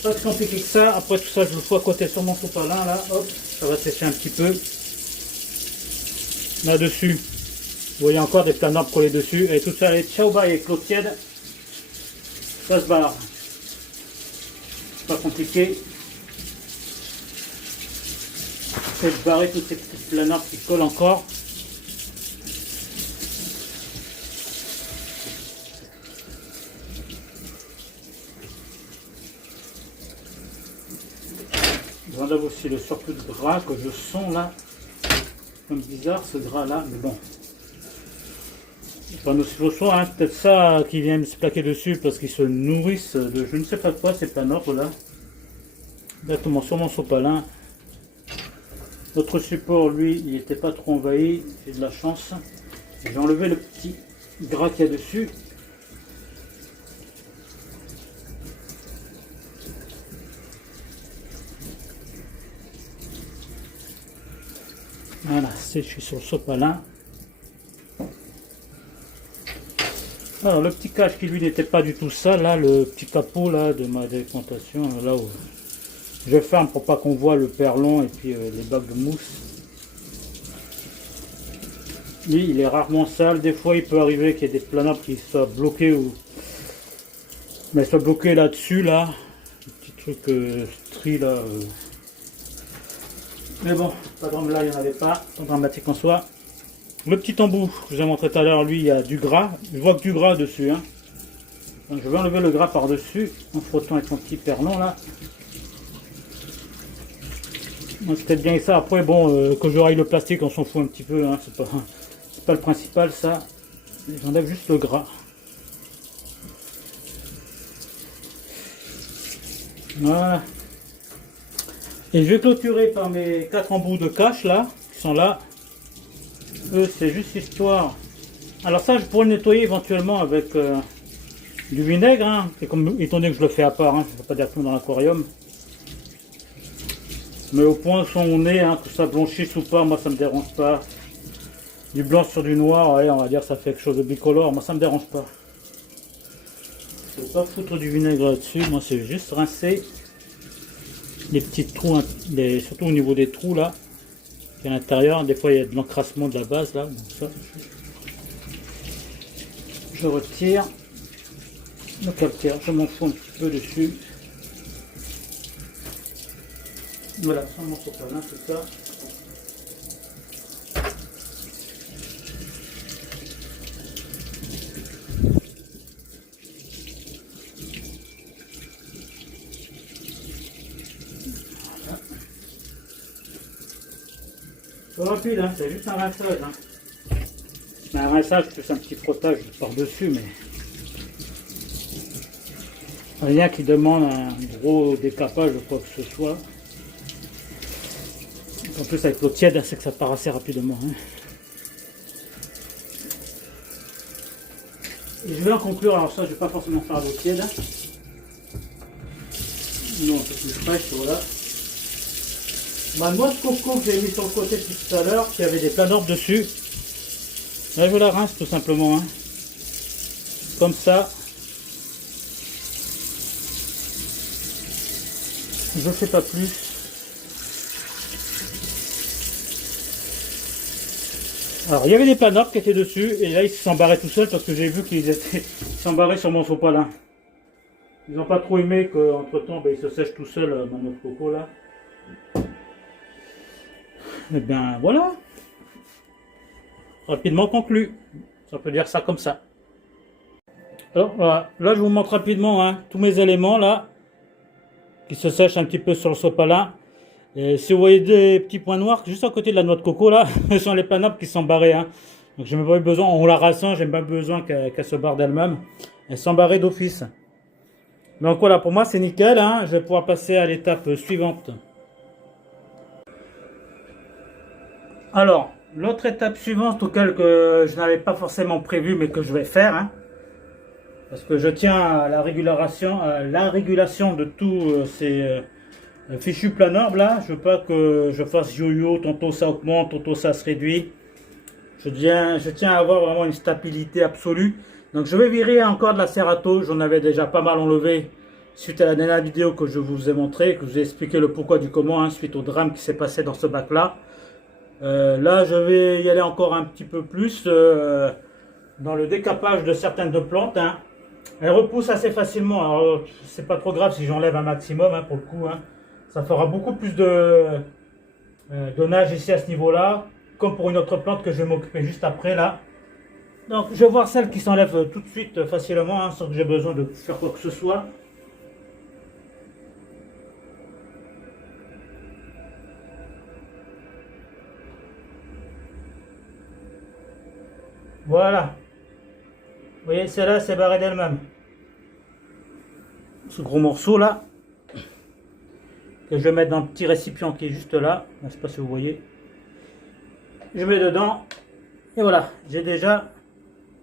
Pas si compliqué que ça. Après tout ça je le fous à côté sur mon sopalin là. Hop, ça va sécher un petit peu. Là-dessus, vous voyez encore des planorbes collés dessus. Et tout ça, les ciao bye avec l'eau tiède. Ça se barre. Pas compliqué. C'est de barrer toutes ces petites planorbes qui collent encore. J'enlève aussi le surplus de gras que je sens là. Comme bizarre ce gras là, mais bon. Enfin, je sens hein, peut-être ça qui vient se plaquer dessus parce qu'ils se nourrissent de je ne sais pas quoi ces planorbes là. Directement sur mon sopalin. Notre support, lui, il n'était pas trop envahi, j'ai de la chance. J'ai enlevé le petit gras qu'il y a dessus. Voilà, je suis sur le sopalin. Alors le petit cache qui lui n'était pas du tout ça, là le petit capot là de ma décantation, là où je ferme pour pas qu'on voit le perlon et puis les bacs de mousse. Lui il est rarement sale, des fois il peut arriver qu'il y ait des planards qui soient bloqués ou mais soient bloqués là-dessus là, le petit truc stri là. Mais bon, pas de là il n'y en avait pas, pas dramatique en soi. Le petit embout que je vous ai montré tout à l'heure, lui il y a du gras, je vois que du gras dessus. Hein. Donc, je vais enlever le gras par dessus en frottant avec mon petit perlon là. C'était bien ça. Après, bon, que je raille le plastique, on s'en fout un petit peu. Hein. C'est pas le principal, ça. J'enlève juste le gras. Voilà. Et je vais clôturer par mes 4 embouts de cache là, qui sont là. Eux, c'est juste histoire. Alors ça, je pourrais le nettoyer éventuellement avec du vinaigre. Hein. Et comme, étant donné que je le fais à part, hein, je ne vais pas directement dans l'aquarium. Mais au point où on est, hein, que ça blanchisse ou pas, moi ça me dérange pas. Du blanc sur du noir, allez, on va dire ça fait quelque chose de bicolore, moi ça me dérange pas. Je ne vais pas foutre du vinaigre là-dessus, moi c'est juste rincer les petits trous, surtout au niveau des trous là, à l'intérieur, des fois il y a de l'encrassement de la base là, donc ça, je retire le calcaire, je m'en fous un petit peu dessus. Voilà, sans mon sopalin, tout ça. Voilà. C'est rapide, hein, c'est juste un rinçage. Hein. Mais un rinçage plus un petit frottage par-dessus, mais rien qui demande un gros décapage de quoi que ce soit. En plus avec l'eau tiède, c'est que ça part assez rapidement. Hein. Et je vais en conclure, alors ça je ne vais pas forcément faire à l'eau tiède. Non, c'est plus fraîche, voilà. Ma noix de coco que j'ai mis sur le côté tout à l'heure, qui avait des planeurs dessus. Là je la rince tout simplement. Hein. Comme ça. Je ne fais pas plus. Alors il y avait des planards qui étaient dessus et là ils se sont barrés tout seuls parce que j'ai vu qu'ils étaient s'embarrés sur mon sopalin. Ils n'ont pas trop aimé qu'entre temps ils se sèchent tout seuls dans notre coco là. Et bien voilà. Rapidement conclu. On peut dire ça comme ça. Alors voilà, là je vous montre rapidement hein, tous mes éléments là qui se sèchent un petit peu sur le sopalin. Et si vous voyez des petits points noirs juste à côté de la noix de coco là, ce sont les panables qui sont barrés. Hein. Donc j'ai même pas eu besoin, on la rassemble, j'ai même pas besoin qu'elle se barre d'elle-même. Elles sont barrées d'office. Donc voilà, pour moi c'est nickel. Hein. Je vais pouvoir passer à l'étape suivante. Alors, l'autre étape suivante auquel que je n'avais pas forcément prévu mais que je vais faire. Hein, parce que je tiens à la régulation de tous ces... fichu planeur là, je veux pas que je fasse yo-yo, tantôt ça augmente, tantôt ça se réduit. Je tiens à avoir vraiment une stabilité absolue. Donc je vais virer encore de la Cerato, j'en avais déjà pas mal enlevé suite à la dernière vidéo que je vous ai montré, que je vous ai expliqué le pourquoi du comment, hein, suite au drame qui s'est passé dans ce bac là. Là je vais y aller encore un petit peu plus dans le décapage de certaines plantes. Hein. Elles repoussent assez facilement, alors c'est pas trop grave si j'enlève un maximum hein, pour le coup. Hein. Ça fera beaucoup plus de donnage ici à ce niveau-là, comme pour une autre plante que je vais m'occuper juste après là. Donc je vais voir celle qui s'enlève tout de suite facilement, hein, sans que j'ai besoin de faire quoi que ce soit. Voilà. Vous voyez, celle-là, c'est barré d'elle-même. Ce gros morceau là, que je vais mettre dans le petit récipient qui est juste là. Je ne sais pas si vous voyez. Je mets dedans. Et voilà, j'ai déjà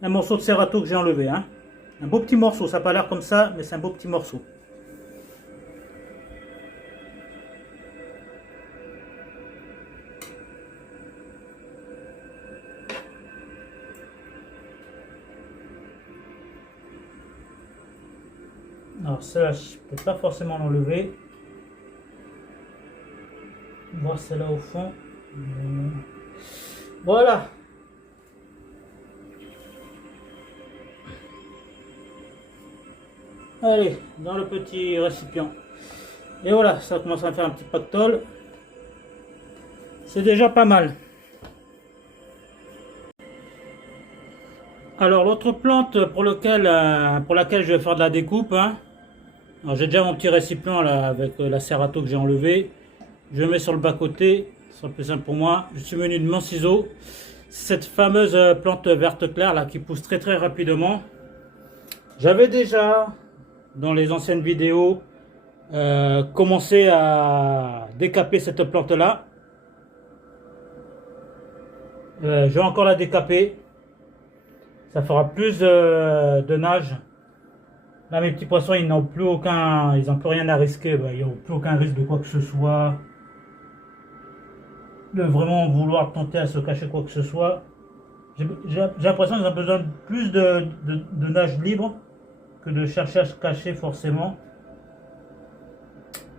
un morceau de Cerato que j'ai enlevé. Hein. Un beau petit morceau, ça n'a pas l'air comme ça, mais c'est un beau petit morceau. Alors celle-là, je ne peux pas forcément l'enlever. Voir celle-là au fond. Voilà. Allez, dans le petit récipient. Et voilà, ça commence à faire un petit pactole. C'est déjà pas mal. Alors l'autre plante pour laquelle je vais faire de la découpe, hein. Alors j'ai déjà mon petit récipient là avec la serrato que j'ai enlevé. Je le mets sur le bas côté, ce sera plus simple pour moi. Je suis muni de mon ciseau. Cette fameuse plante verte claire là qui pousse très très rapidement. J'avais déjà dans les anciennes vidéos commencé à décaper cette plante là. Je vais encore la décaper. Ça fera plus de nage. Là, mes petits poissons, ils n'ont plus rien à risquer. Ils n'ont plus aucun risque de quoi que ce soit. De vraiment vouloir tenter à se cacher quoi que ce soit. J'ai l'impression qu'ils ont besoin de plus de nage libre que de chercher à se cacher forcément.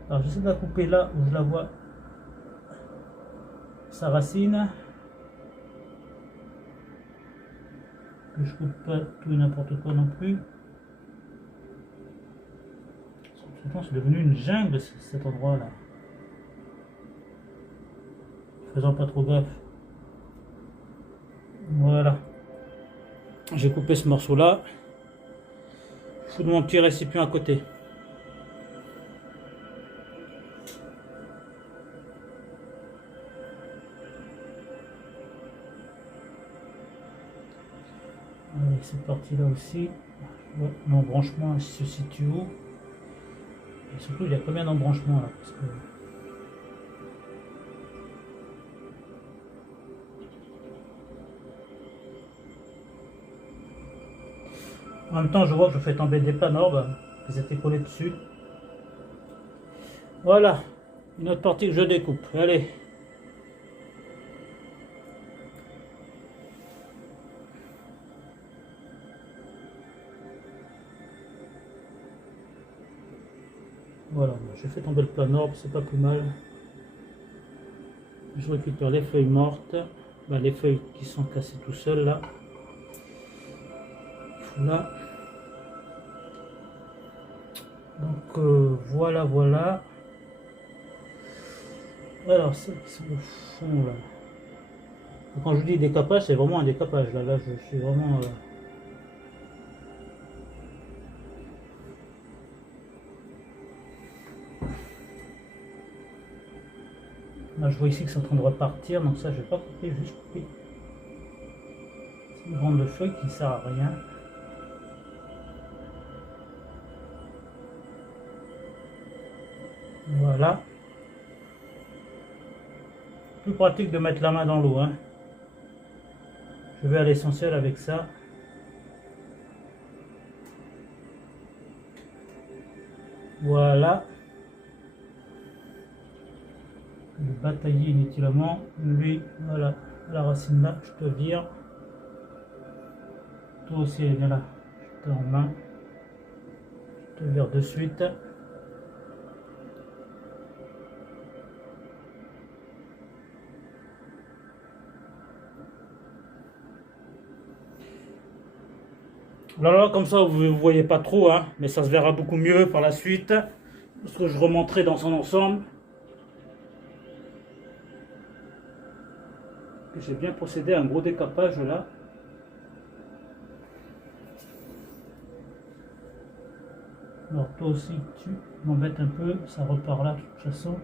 Alors, j'essaie de la couper là où je la vois. Sa racine. Que je coupe pas tout et n'importe quoi non plus. C'est devenu une jungle cet endroit là. Faisant pas trop gaffe. Voilà. J'ai coupé ce morceau là. Je fous de mon petit récipient à côté. Allez, cette partie là aussi. L'embranchement se situe où? Et surtout, il y a combien d'embranchements là parce que... En même temps, je vois que je fais tomber des planorbes qui étaient collés dessus. Voilà, une autre partie que je découpe. Allez. Voilà, j'ai fait tomber le planorbe, c'est pas plus mal. Je récupère les feuilles mortes, les feuilles qui sont cassées tout seules là. Là. Donc voilà. Alors celles qui sont au fond là. Quand je dis décapage, c'est vraiment un décapage là je suis vraiment... Là je vois ici que c'est en train de repartir, donc ça je vais pas couper, juste couper. C'est une grande feuille qui ne sert à rien. Voilà. Plus pratique de mettre la main dans l'eau, hein. Je vais à l'essentiel avec ça. Voilà. Le batailler inutilement. Lui, voilà. La racine là, je te vire. Toi aussi, elle est là. Je te en main. Je te vire de suite. Voilà, comme ça vous ne voyez pas trop, hein, mais ça se verra beaucoup mieux par la suite, parce que je remonterai dans son ensemble. J'ai bien procédé à un gros décapage là. Alors toi aussi tu m'embêtes un peu, ça repart là de toute façon.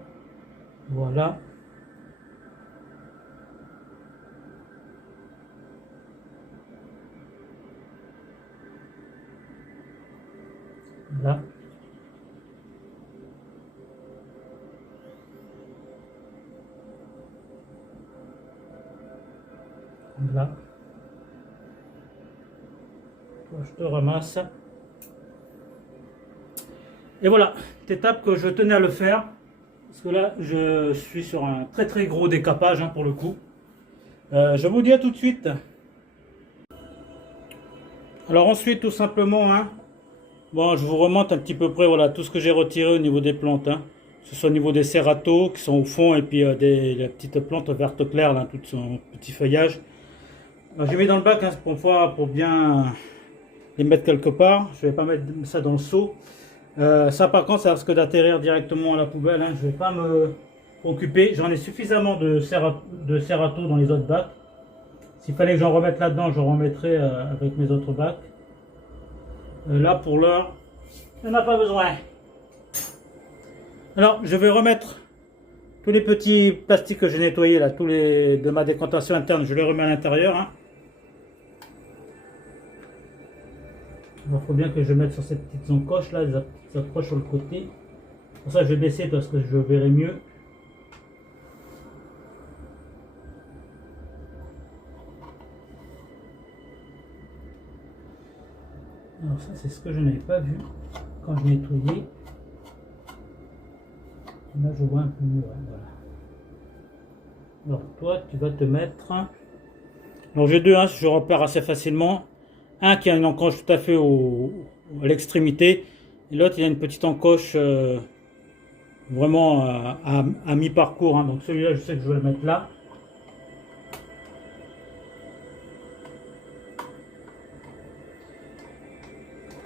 Voilà. Là. Là. Toi, je te ramasse. Et voilà, cette étape que je tenais à le faire. Parce que là, je suis sur un très très gros décapage, hein, pour le coup. Je vous dis à tout de suite. Alors ensuite, tout simplement, hein, Bon, je vous remonte un petit peu près, voilà, tout ce que j'ai retiré au niveau des plantes, hein. Que ce soit au niveau des cératos qui sont au fond et puis les petites plantes vertes claires, là, tout son petit feuillage. Alors, j'ai mis dans le bac, hein, pour bien les mettre quelque part. Je vais pas mettre ça dans le seau. Ça par contre, ça risque d'atterrir directement à la poubelle, hein. Je vais pas me préoccuper. J'en ai suffisamment de cérato dans les autres bacs. S'il fallait que j'en remette là-dedans, je remettrai avec mes autres bacs. Là pour l'heure, il n'y en a pas besoin. Alors je vais remettre tous les petits plastiques que j'ai nettoyés là, tous les de ma décantation interne, je les remets à l'intérieur, hein. Il faut bien que je mette sur ces petites encoches là, les petites accroches sur le côté. Pour ça je vais baisser parce que je verrai mieux. Alors ça c'est ce que je n'avais pas vu quand je nettoyais. Là je vois un peu mieux, ouais, voilà. Alors toi tu vas te mettre. Alors j'ai deux, hein, je repère assez facilement. Un qui a une encoche tout à fait à l'extrémité, et l'autre il a une petite encoche vraiment à mi-parcours, hein. Donc celui-là je sais que je vais le mettre là.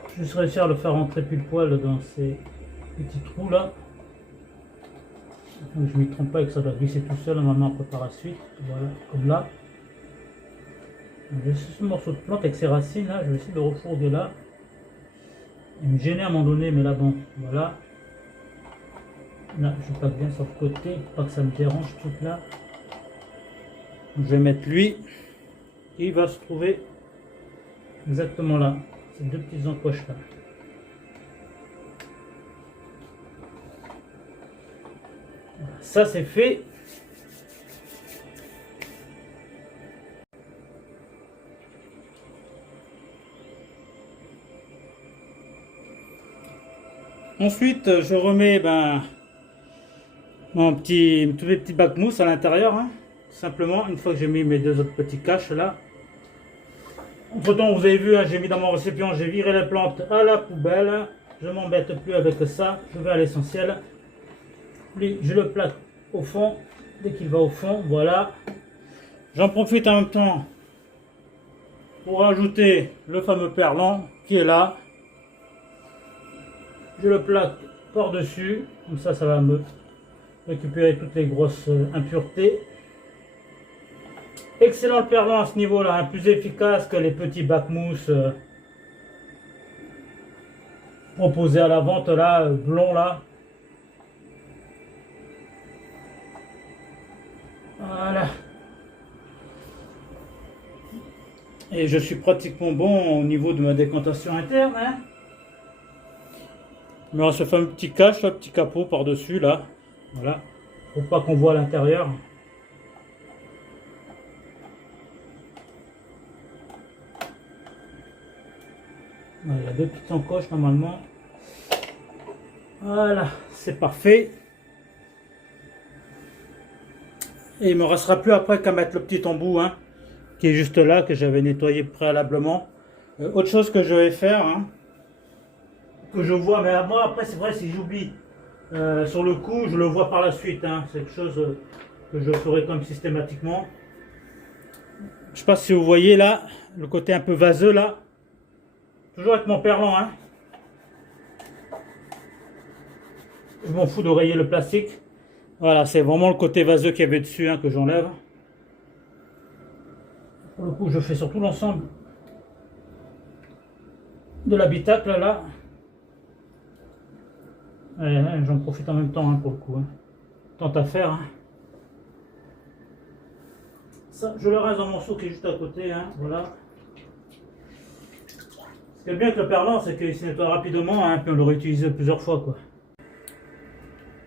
Je vais juste réussir à le faire rentrer pile poil dans ces petits trous là. Donc, je ne m'y trompe pas et que ça doit glisser tout seul normalement après par la suite. Voilà, comme là. J'ai ce morceau de plante avec ses racines là, je vais essayer de refourguer là. Il me gênait à un moment donné, mais là bon, voilà. Là, je passe bien sur le côté, pour pas que ça me dérange ce truc là. Je vais mettre lui. Et il va se trouver exactement là. Ces deux petites encoches là. Ça c'est fait. Ensuite, je remets tous les petits bacs mousse à l'intérieur, hein. Simplement, une fois que j'ai mis mes deux autres petits caches là. Entre temps, vous avez vu, hein, j'ai mis dans mon récipient, j'ai viré les plantes à la poubelle. Je m'embête plus avec ça. Je vais à l'essentiel. Lui, je le plaque au fond. Dès qu'il va au fond, voilà. J'en profite en même temps pour rajouter le fameux perlant qui est là. Je le plaque par-dessus, comme ça, ça va me récupérer toutes les grosses impuretés. Excellent le perlant à ce niveau-là, hein, plus efficace que les petits bacs mousse proposés à la vente là, blond là. Voilà. Et je suis pratiquement bon au niveau de ma décantation interne, hein. Il me reste ce fameux petit cache, là, petit capot par-dessus, là. Voilà. Pour pas qu'on voit à l'intérieur. Voilà, il y a deux petites encoches normalement. Voilà, c'est parfait. Et il me restera plus après qu'à mettre le petit embout, hein, qui est juste là, que j'avais nettoyé préalablement. Autre chose que je vais faire, hein, que je vois, mais moi après c'est vrai, si j'oublie sur le coup, je le vois par la suite, hein. C'est quelque chose que je ferai comme systématiquement. Je sais pas si vous voyez là, le côté un peu vaseux là. Toujours avec mon perlant, hein. Je m'en fous de rayer le plastique. Voilà, c'est vraiment le côté vaseux qu'il y avait dessus, hein, que j'enlève. Pour le coup, je fais sur tout l'ensemble de l'habitacle là. J'en profite en même temps, hein, pour le coup, hein. Tant à faire, hein. Ça, je le rase dans mon seau qui est juste à côté, hein, voilà. Ce qui est bien avec le perlant, c'est qu'il se nettoie rapidement, hein, puis on le réutilise plusieurs fois, quoi.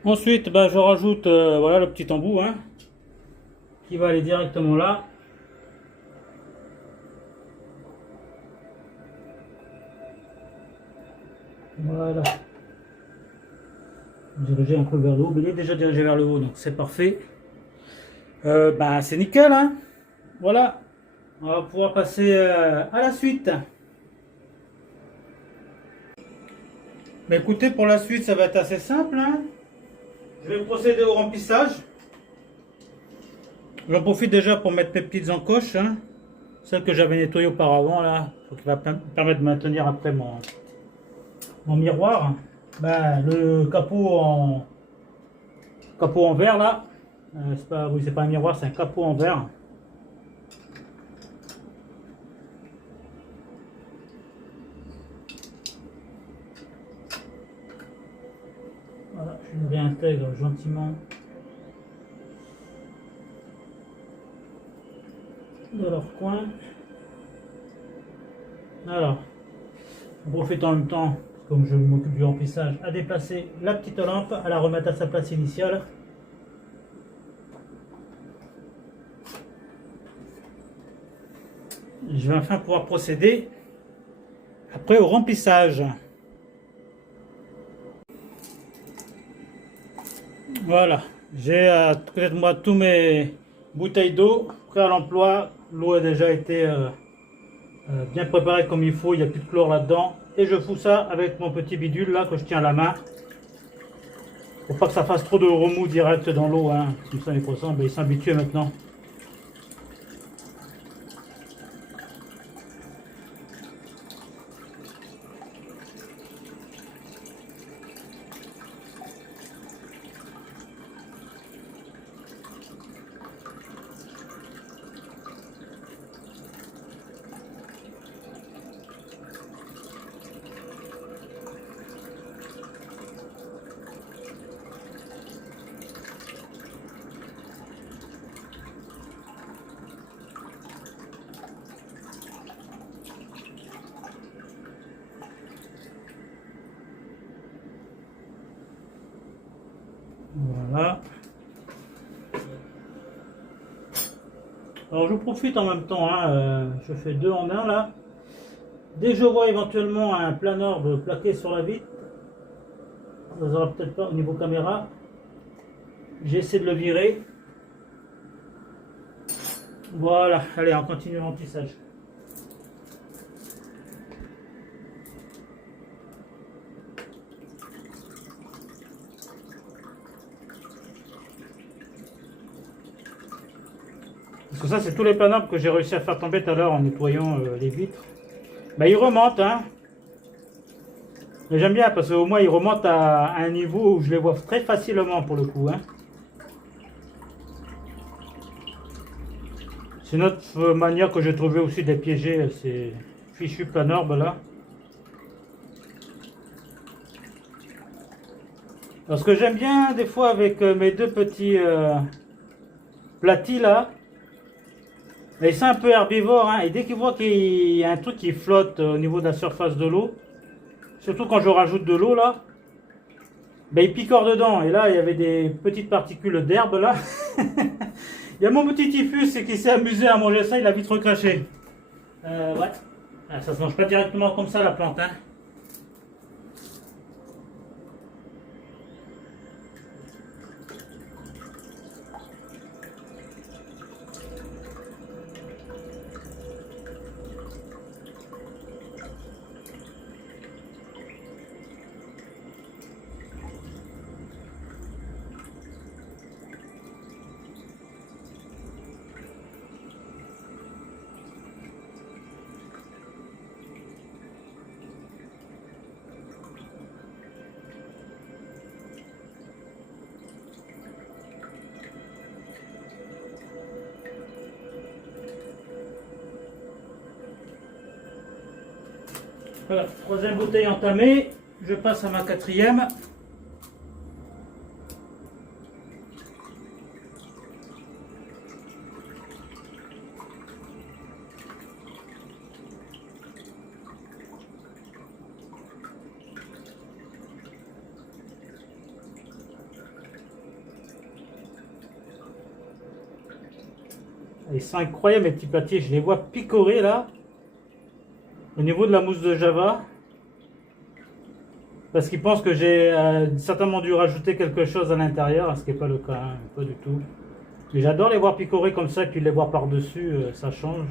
Ensuite, je rajoute voilà, le petit embout, hein, qui va aller directement là. Voilà. Diriger un peu vers le haut, mais il est déjà dirigé vers le haut, donc c'est parfait. C'est nickel, hein. Voilà. On va pouvoir passer à la suite. Mais écoutez, pour la suite, ça va être assez simple, hein. Je vais procéder au remplissage. J'en profite déjà pour mettre mes petites encoches, hein. Celles que j'avais nettoyées auparavant, là, qui va permettre de maintenir après mon miroir. Ben, le capot en verre, là. Oui, c'est pas un miroir, c'est un capot en verre. Voilà, je le réintègre gentiment dans leur coin. Alors, on profite en même temps, comme je m'occupe du remplissage, à déplacer la petite lampe, à la remettre à sa place initiale. Je vais enfin pouvoir procéder après au remplissage. Voilà, j'ai à côté de moi tous mes bouteilles d'eau prêtes à l'emploi. L'eau a déjà été bien préparée comme il faut, il n'y a plus de chlore là-dedans. Et je fous ça avec mon petit bidule là que je tiens à la main. Pour pas que ça fasse trop de remous direct dans l'eau, hein. Comme ça les poissons, ben, ils s'habituent maintenant. Voilà. Alors je profite en même temps, hein, je fais deux en un là. Dès que je vois éventuellement un planeur plaqué sur la vitre, ça ne sera peut-être pas au niveau caméra, j'essaie de le virer. Voilà, allez, on continue le remplissage. Parce que ça, c'est tous les planeurs que j'ai réussi à faire tomber tout à l'heure en nettoyant les vitres. Ben, ils remontent, hein. Mais j'aime bien parce qu'au moins ils remontent à un niveau où je les vois très facilement pour le coup, hein. C'est notre manière que j'ai trouvé aussi de les piéger ces fichus planeurs là. Alors ce que j'aime bien des fois avec mes deux petits platis là, ils sont un peu herbivores, hein, et dès qu'ils voient qu'il y a un truc qui flotte au niveau de la surface de l'eau, surtout quand je rajoute de l'eau là, ben ils picorent dedans. Et là il y avait des petites particules d'herbe là. Il y a mon petit typhus qui s'est amusé à manger ça, il a vite recraché. Ouais, ça se mange pas directement comme ça la plante, hein. Voilà, troisième bouteille entamée, je passe à ma quatrième. Ils sont incroyables mes petits pâtiers, je les vois picorer là. Au niveau de la mousse de Java, parce qu'ils pensent que j'ai certainement dû rajouter quelque chose à l'intérieur, ce qui n'est pas le cas, hein, pas du tout. Mais j'adore les voir picorer comme ça, et puis les voir par-dessus, ça change.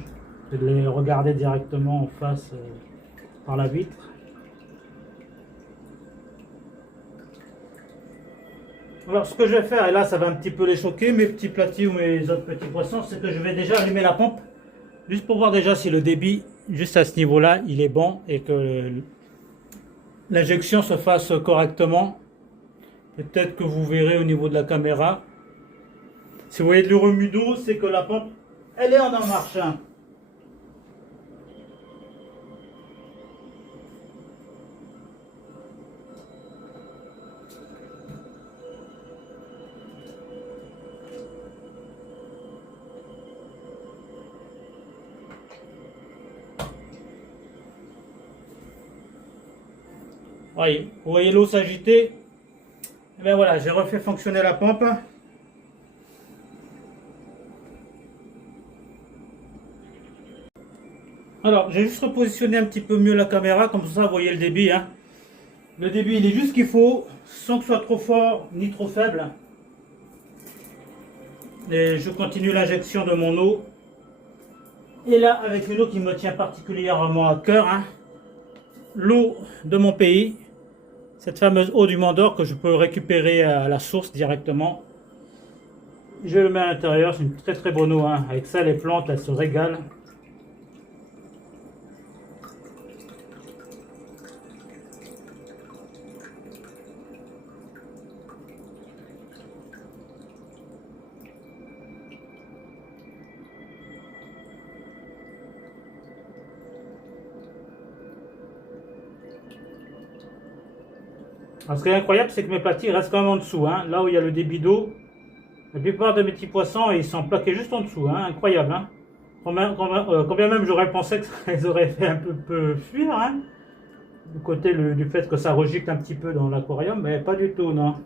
Et de les regarder directement en face par la vitre. Alors ce que je vais faire, et là ça va un petit peu les choquer, mes petits platis ou mes autres petits poissons, c'est que je vais déjà allumer la pompe, juste pour voir déjà si le débit, juste à ce niveau-là, il est bon et que l'injection se fasse correctement. Peut-être que vous verrez au niveau de la caméra. Si vous voyez de l'eau d'eau, c'est que la pompe, elle est en marche. Hein. Voyez, vous voyez l'eau s'agiter. Et bien voilà, j'ai refait fonctionner la pompe. Alors, j'ai juste repositionné un petit peu mieux la caméra, comme ça vous voyez le débit. Hein. Le débit, il est juste ce qu'il faut, sans que ce soit trop fort ni trop faible. Et je continue l'injection de mon eau. Et là, avec une eau qui me tient particulièrement à cœur, hein, l'eau de mon pays, cette fameuse eau du Mont d'Or que je peux récupérer à la source directement. Je le mets à l'intérieur, c'est une très très bonne eau. Hein. Avec ça, les plantes, elles se régalent. Alors, ce qui est incroyable, c'est que mes platis restent quand même en dessous. Hein. Là où il y a le débit d'eau, la plupart de mes petits poissons, ils sont plaqués juste en dessous. Hein. Incroyable. Hein. Combien même j'aurais pensé que ça les aurait fait un peu fuir. Hein. Du côté du fait que ça regicle un petit peu dans l'aquarium, mais pas du tout, non.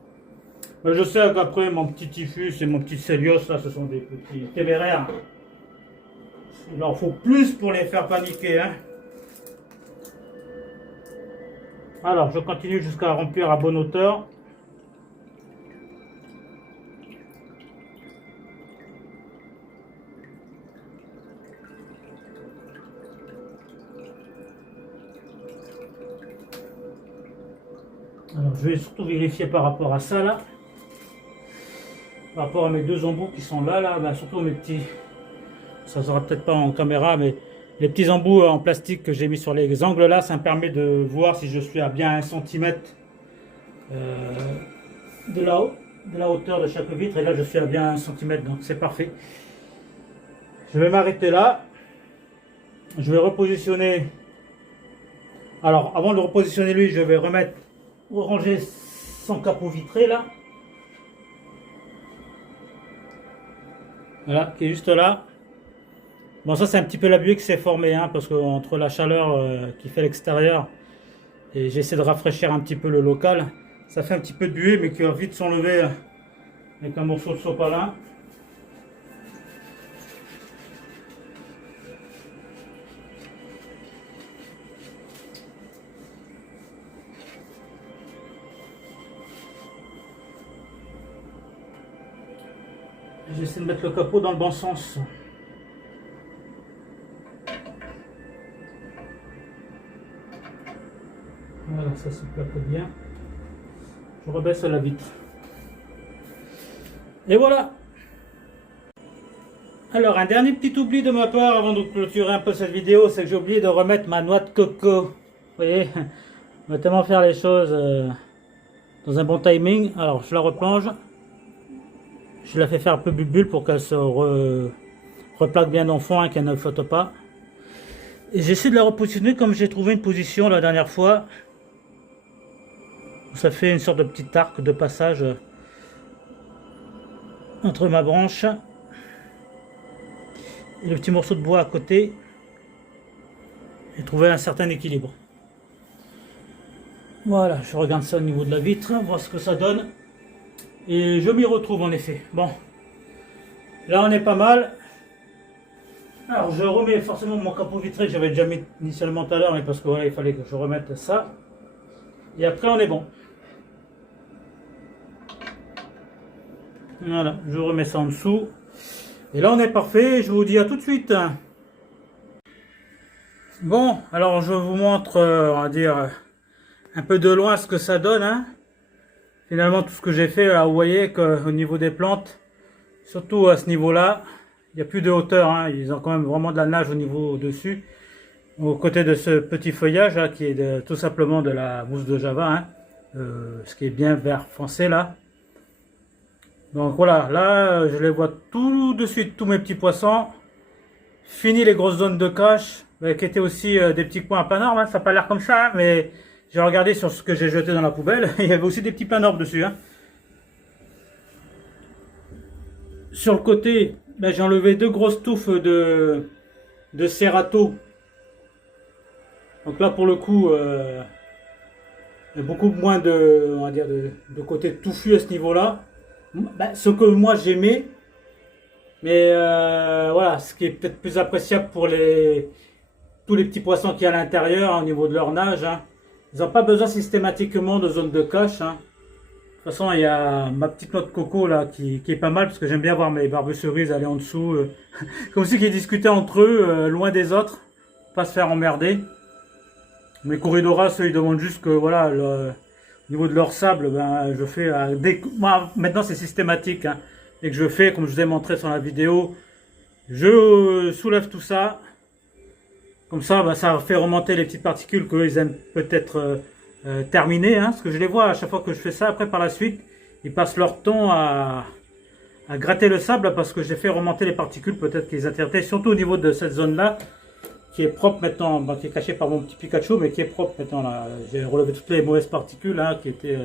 Mais je sais qu'après, mon petit typhus et mon petit célios, là, ce sont des petits téméraires. Il en faut plus pour les faire paniquer. Hein. Alors, je continue jusqu'à remplir à bonne hauteur. Alors, je vais surtout vérifier par rapport à ça, là. Par rapport à mes deux embouts qui sont là, ben, surtout mes petits... Ça ne sera peut-être pas en caméra, mais les petits embouts en plastique que j'ai mis sur les angles là, ça me permet de voir si je suis à bien 1 cm de la hauteur de chaque vitre. Et là, je suis à bien 1 cm, donc c'est parfait. Je vais m'arrêter là. Je vais repositionner. Alors, avant de repositionner lui, je vais ranger son capot vitré là. Voilà, qui est juste là. Bon, ça c'est un petit peu la buée qui s'est formée, hein, parce que entre la chaleur qui fait l'extérieur et j'essaie de rafraîchir un petit peu le local, ça fait un petit peu de buée, mais qui va vite s'enlever avec un morceau de sopalin. J'essaie de mettre le capot dans le bon sens. Voilà, ça se plaque bien. Je rebaisse la vitre. Et voilà. Alors, un dernier petit oubli de ma part avant de clôturer un peu cette vidéo, c'est que j'ai oublié de remettre ma noix de coco. Vous voyez, on va tellement faire les choses dans un bon timing. Alors, je la replonge. Je la fais faire un peu bulle pour qu'elle se replaque bien dans le fond, hein, qu'elle ne flotte pas. Et j'essaie de la repositionner comme j'ai trouvé une position la dernière fois. Ça fait une sorte de petit arc de passage entre ma branche et le petit morceau de bois à côté. J'ai trouvé un certain équilibre. Voilà, je regarde ça au niveau de la vitre, voir ce que ça donne. Et je m'y retrouve en effet. Bon, là on est pas mal. Alors je remets forcément mon capot vitré que j'avais déjà mis initialement tout à l'heure, mais parce que voilà, il fallait que je remette ça. Et après on est bon. Voilà, je remets ça en dessous. Et là on est parfait, je vous dis à tout de suite. Bon, alors je vous montre, on va dire, un peu de loin ce que ça donne. Hein. Finalement, tout ce que j'ai fait, là, vous voyez qu'au niveau des plantes, surtout à ce niveau-là, il n'y a plus de hauteur, hein. Ils ont quand même vraiment de la nage au niveau au-dessus. Aux côtés de ce petit feuillage là, qui est tout simplement de la mousse de Java, hein, ce qui est bien vert foncé là. Donc voilà, là je les vois tout de suite, tous mes petits poissons. Fini les grosses zones de cache, qui étaient aussi des petits coins à panorme, hein. Ça n'a pas l'air comme ça, hein, mais j'ai regardé sur ce que j'ai jeté dans la poubelle, il y avait aussi des petits panormes dessus, hein. Sur le côté, ben, j'ai enlevé deux grosses touffes de Cerato. Donc là pour le coup, il y a beaucoup moins de, on va dire, de côté touffu à ce niveau-là. Ben, ce que moi j'aimais, mais voilà, ce qui est peut-être plus appréciable pour tous les petits poissons qui y a à l'intérieur, hein, au niveau de leur nage, hein. Ils n'ont pas besoin systématiquement de zone de cache, hein. De toute façon, il y a ma petite noix de coco là qui est pas mal parce que j'aime bien voir mes barbus cerises aller en dessous, comme si ils discutaient entre eux, loin des autres, pas se faire emmerder. Mes Corydoras, eux, ils demandent juste que voilà, au niveau de leur sable, ben, je fais moi, maintenant c'est systématique, hein, et que je fais, comme je vous ai montré sur la vidéo, je soulève tout ça, comme ça, ben, ça fait remonter les petites particules qu'ils aiment peut-être terminer, hein, parce que je les vois à chaque fois que je fais ça. Après par la suite, ils passent leur temps à gratter le sable parce que j'ai fait remonter les particules, peut-être qu'ils intéressaient, surtout au niveau de cette zone-là, qui est propre maintenant, bon, qui est caché par mon petit Pikachu, mais qui est propre maintenant là. J'ai relevé toutes les mauvaises particules hein, qui étaient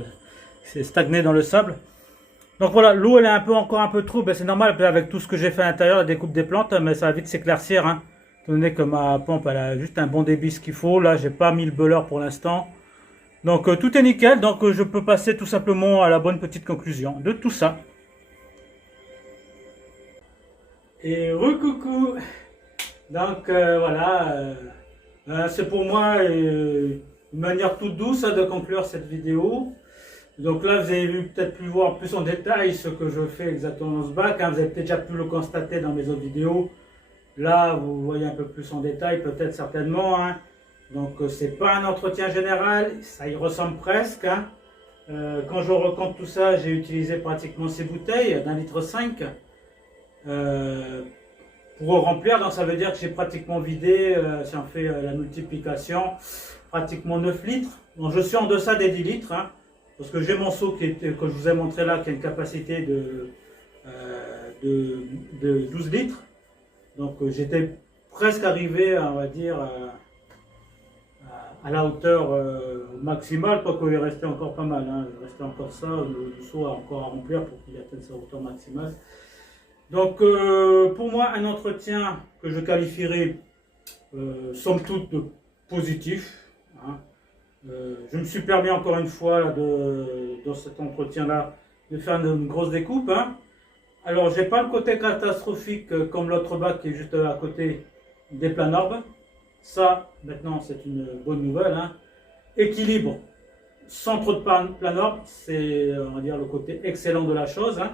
stagnées dans le sable. Donc voilà, l'eau elle est encore un peu trouble, ben, c'est normal avec tout ce que j'ai fait à l'intérieur, la découpe des plantes, mais ça va vite s'éclaircir, hein, étant donné que ma pompe elle a juste un bon débit ce qu'il faut. Là j'ai pas mis le beurre pour l'instant. Donc tout est nickel, donc je peux passer tout simplement à la bonne petite conclusion de tout ça. Et recoucou. Donc voilà, c'est pour moi une manière toute douce hein, de conclure cette vidéo. Donc là vous avez peut-être pu voir plus en détail ce que je fais exactement dans ce bac, hein. Vous avez peut-être déjà pu le constater dans mes autres vidéos. Là vous voyez un peu plus en détail, peut-être certainement, hein. Donc c'est pas un entretien général, ça y ressemble presque, hein. Quand je recompte tout ça, j'ai utilisé pratiquement ces bouteilles d'1,5 litre. Pour remplir, donc ça veut dire que j'ai pratiquement vidé, si on fait la multiplication, pratiquement 9 litres. Donc je suis en deçà des 10 litres, hein, parce que j'ai mon seau que je vous ai montré là, qui a une capacité de 12 litres. Donc j'étais presque arrivé, on va dire, à la hauteur maximale, quoi qu'il restait encore pas mal, hein. Il restait encore ça, le seau a encore à remplir pour qu'il atteigne sa hauteur maximale. Donc pour moi un entretien que je qualifierais somme toute positif, hein. Je me suis permis encore une fois là, dans cet entretien là de faire une grosse découpe, hein. Alors j'ai pas le côté catastrophique comme l'autre bac qui est juste à côté des planorbes. Ça maintenant c'est une bonne nouvelle, hein. Équilibre sans trop de planorbes, c'est on va dire le côté excellent de la chose, hein.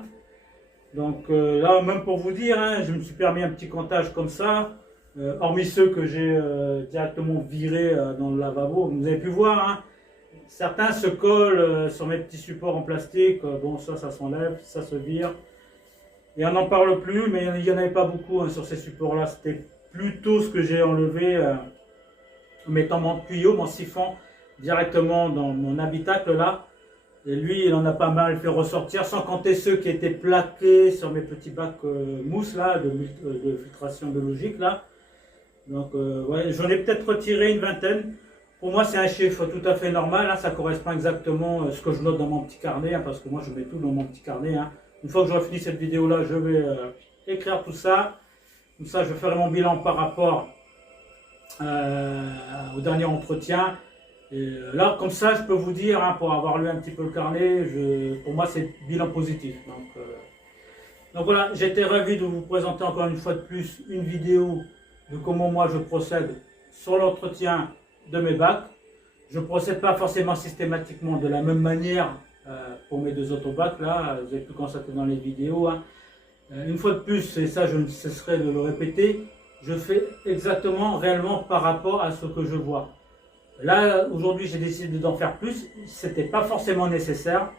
Donc là, même pour vous dire, hein, je me suis permis un petit comptage comme ça, hormis ceux que j'ai directement virés dans le lavabo. Vous avez pu voir, hein, certains se collent sur mes petits supports en plastique. Bon, ça s'enlève, ça se vire. Et on n'en parle plus, mais il n'y en avait pas beaucoup hein, sur ces supports-là. C'était plutôt ce que j'ai enlevé en mettant mon tuyau, mon siphon directement dans mon habitacle là. Et lui, il en a pas mal fait ressortir, sans compter ceux qui étaient plaqués sur mes petits bacs mousse là, de filtration biologique là. Donc, ouais, j'en ai peut-être retiré une vingtaine. Pour moi, c'est un chiffre tout à fait normal, hein. Ça correspond exactement à ce que je note dans mon petit carnet, hein, parce que moi, je mets tout dans mon petit carnet, hein. Une fois que j'aurai fini cette vidéo là, je vais écrire tout ça. Comme ça, je ferai mon bilan par rapport au dernier entretien. Et là, comme ça, je peux vous dire, hein, pour avoir lu un petit peu le carnet, pour moi, c'est bilan positif. Donc voilà, j'étais ravi de vous présenter encore une fois de plus une vidéo de comment moi je procède sur l'entretien de mes bacs. Je ne procède pas forcément systématiquement de la même manière pour mes deux autres bacs là, vous avez pu constater dans les vidéos, hein. Une fois de plus, et ça je ne cesserai de le répéter, je fais exactement réellement par rapport à ce que je vois. Là, aujourd'hui, j'ai décidé d'en faire plus. C'était pas forcément nécessaire.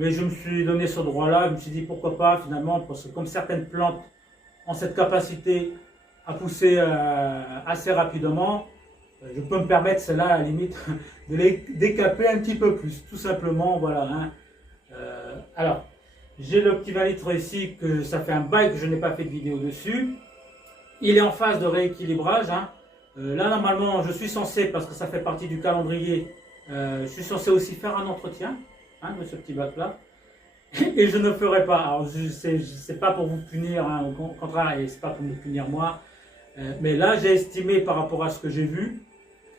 Mais je me suis donné ce droit-là, je me suis dit pourquoi pas finalement, parce que comme certaines plantes ont cette capacité à pousser assez rapidement, je peux me permettre, celle-là, à la limite, de les décaper un petit peu plus, tout simplement, voilà. Hein. Alors, j'ai le petit 20 litres ici, que ça fait un bail que je n'ai pas fait de vidéo dessus. Il est en phase de rééquilibrage. Hein. Là, normalement, je suis censé, parce que ça fait partie du calendrier, je suis censé aussi faire un entretien, hein, de ce petit bac-là. Et je ne ferai pas. Alors, c'est pas pour vous punir, hein, au contraire, et c'est pas pour me punir moi. Mais là, j'ai estimé par rapport à ce que j'ai vu,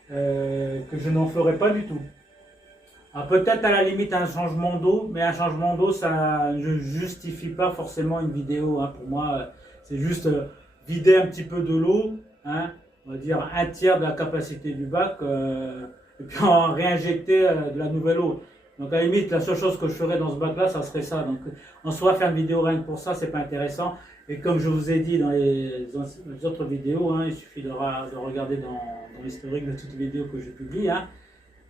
que je n'en ferai pas du tout. Alors peut-être à la limite un changement d'eau, mais un changement d'eau, ça ne justifie pas forcément une vidéo. Hein. Pour moi, c'est juste vider un petit peu de l'eau, hein, on va dire un tiers de la capacité du bac, et puis en réinjecter de la nouvelle eau. Donc à la limite, la seule chose que je ferais dans ce bac-là, ça serait ça. Donc en soi, faire une vidéo rien que pour ça, c'est pas intéressant. Et comme je vous ai dit dans les autres vidéos, hein, il suffit de regarder dans l'historique de toutes les vidéos que je publie. Hein,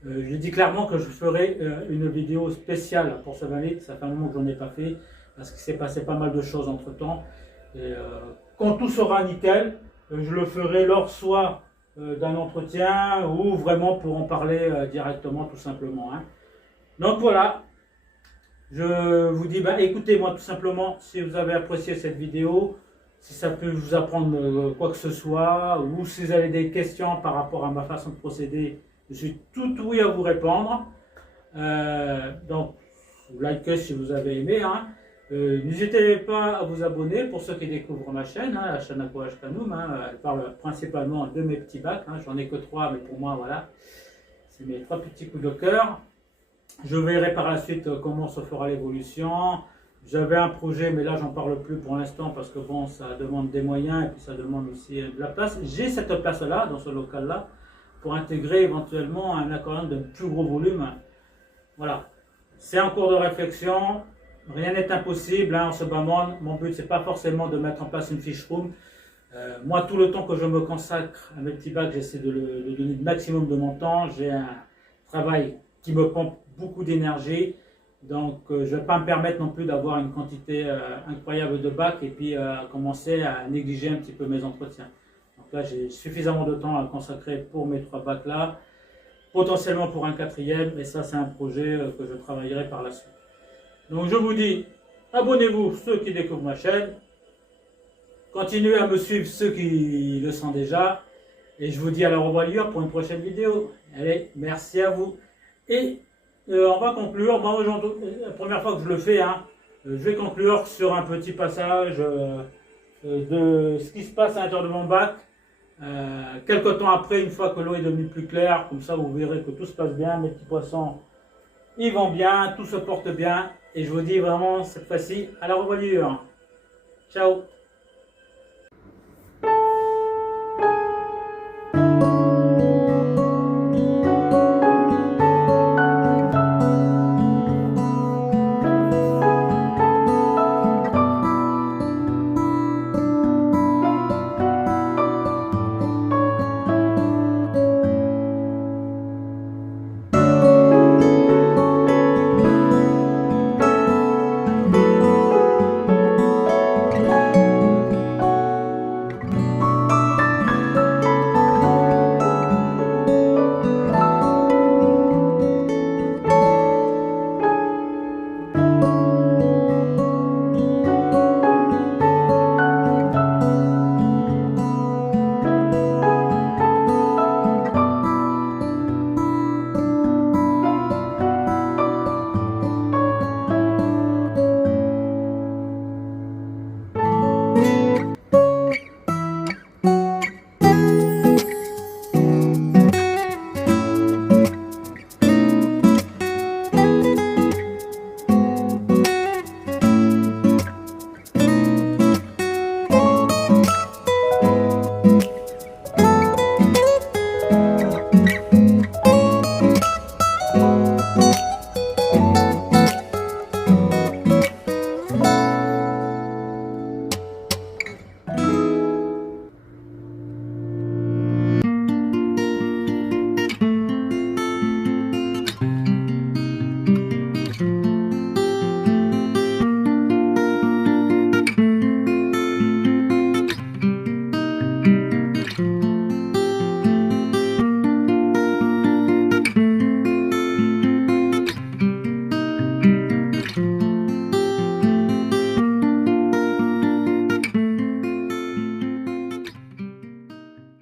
je dis clairement que je ferai une vidéo spéciale pour ce 20 litres. Ça fait un moment que j'en ai pas fait parce qu'il s'est passé pas mal de choses entre temps. Et quand tout sera nickel, je le ferai lors soit d'un entretien ou vraiment pour en parler directement tout simplement. Hein. Donc voilà. Je vous dis, écoutez-moi tout simplement, si vous avez apprécié cette vidéo, si ça peut vous apprendre quoi que ce soit, ou si vous avez des questions par rapport à ma façon de procéder, je suis tout oui à vous répondre. Donc, vous likez si vous avez aimé. Hein. N'hésitez pas à vous abonner pour ceux qui découvrent ma chaîne, hein, la chaîne Aquage Canum. Hein, elle parle principalement de mes petits bacs. Hein, j'en ai que 3, mais pour moi, voilà, c'est mes 3 petits coups de cœur. Je verrai par la suite comment se fera l'évolution. J'avais un projet, mais là, j'en parle plus pour l'instant parce que bon, ça demande des moyens et puis ça demande aussi de la place. J'ai cette place-là, dans ce local-là, pour intégrer éventuellement un aquarium de plus gros volume. Voilà. C'est en cours de réflexion. Rien n'est impossible hein, en ce moment. Mon but, c'est pas forcément de mettre en place une fish room. Moi, tout le temps que je me consacre à mes petits bacs, j'essaie de donner le maximum de mon temps. J'ai un travail qui me pompe beaucoup d'énergie, donc je ne vais pas me permettre non plus d'avoir une quantité incroyable de bacs et puis commencer à négliger un petit peu mes entretiens. Donc là j'ai suffisamment de temps à consacrer pour mes 3 bacs là, potentiellement pour un 4e, et ça c'est un projet que je travaillerai par la suite. Donc je vous dis, abonnez-vous ceux qui découvrent ma chaîne, continuez à me suivre ceux qui le sont déjà, et je vous dis à la revoyure pour une prochaine vidéo. Allez, merci à vous. Et on va conclure, moi aujourd'hui, la première fois que je le fais, hein, je vais conclure sur un petit passage de ce qui se passe à l'intérieur de mon bac. Quelques temps après, une fois que l'eau est devenue plus claire, comme ça vous verrez que tout se passe bien, mes petits poissons, ils vont bien, tout se porte bien. Et je vous dis vraiment cette fois-ci à la revoyure. Ciao!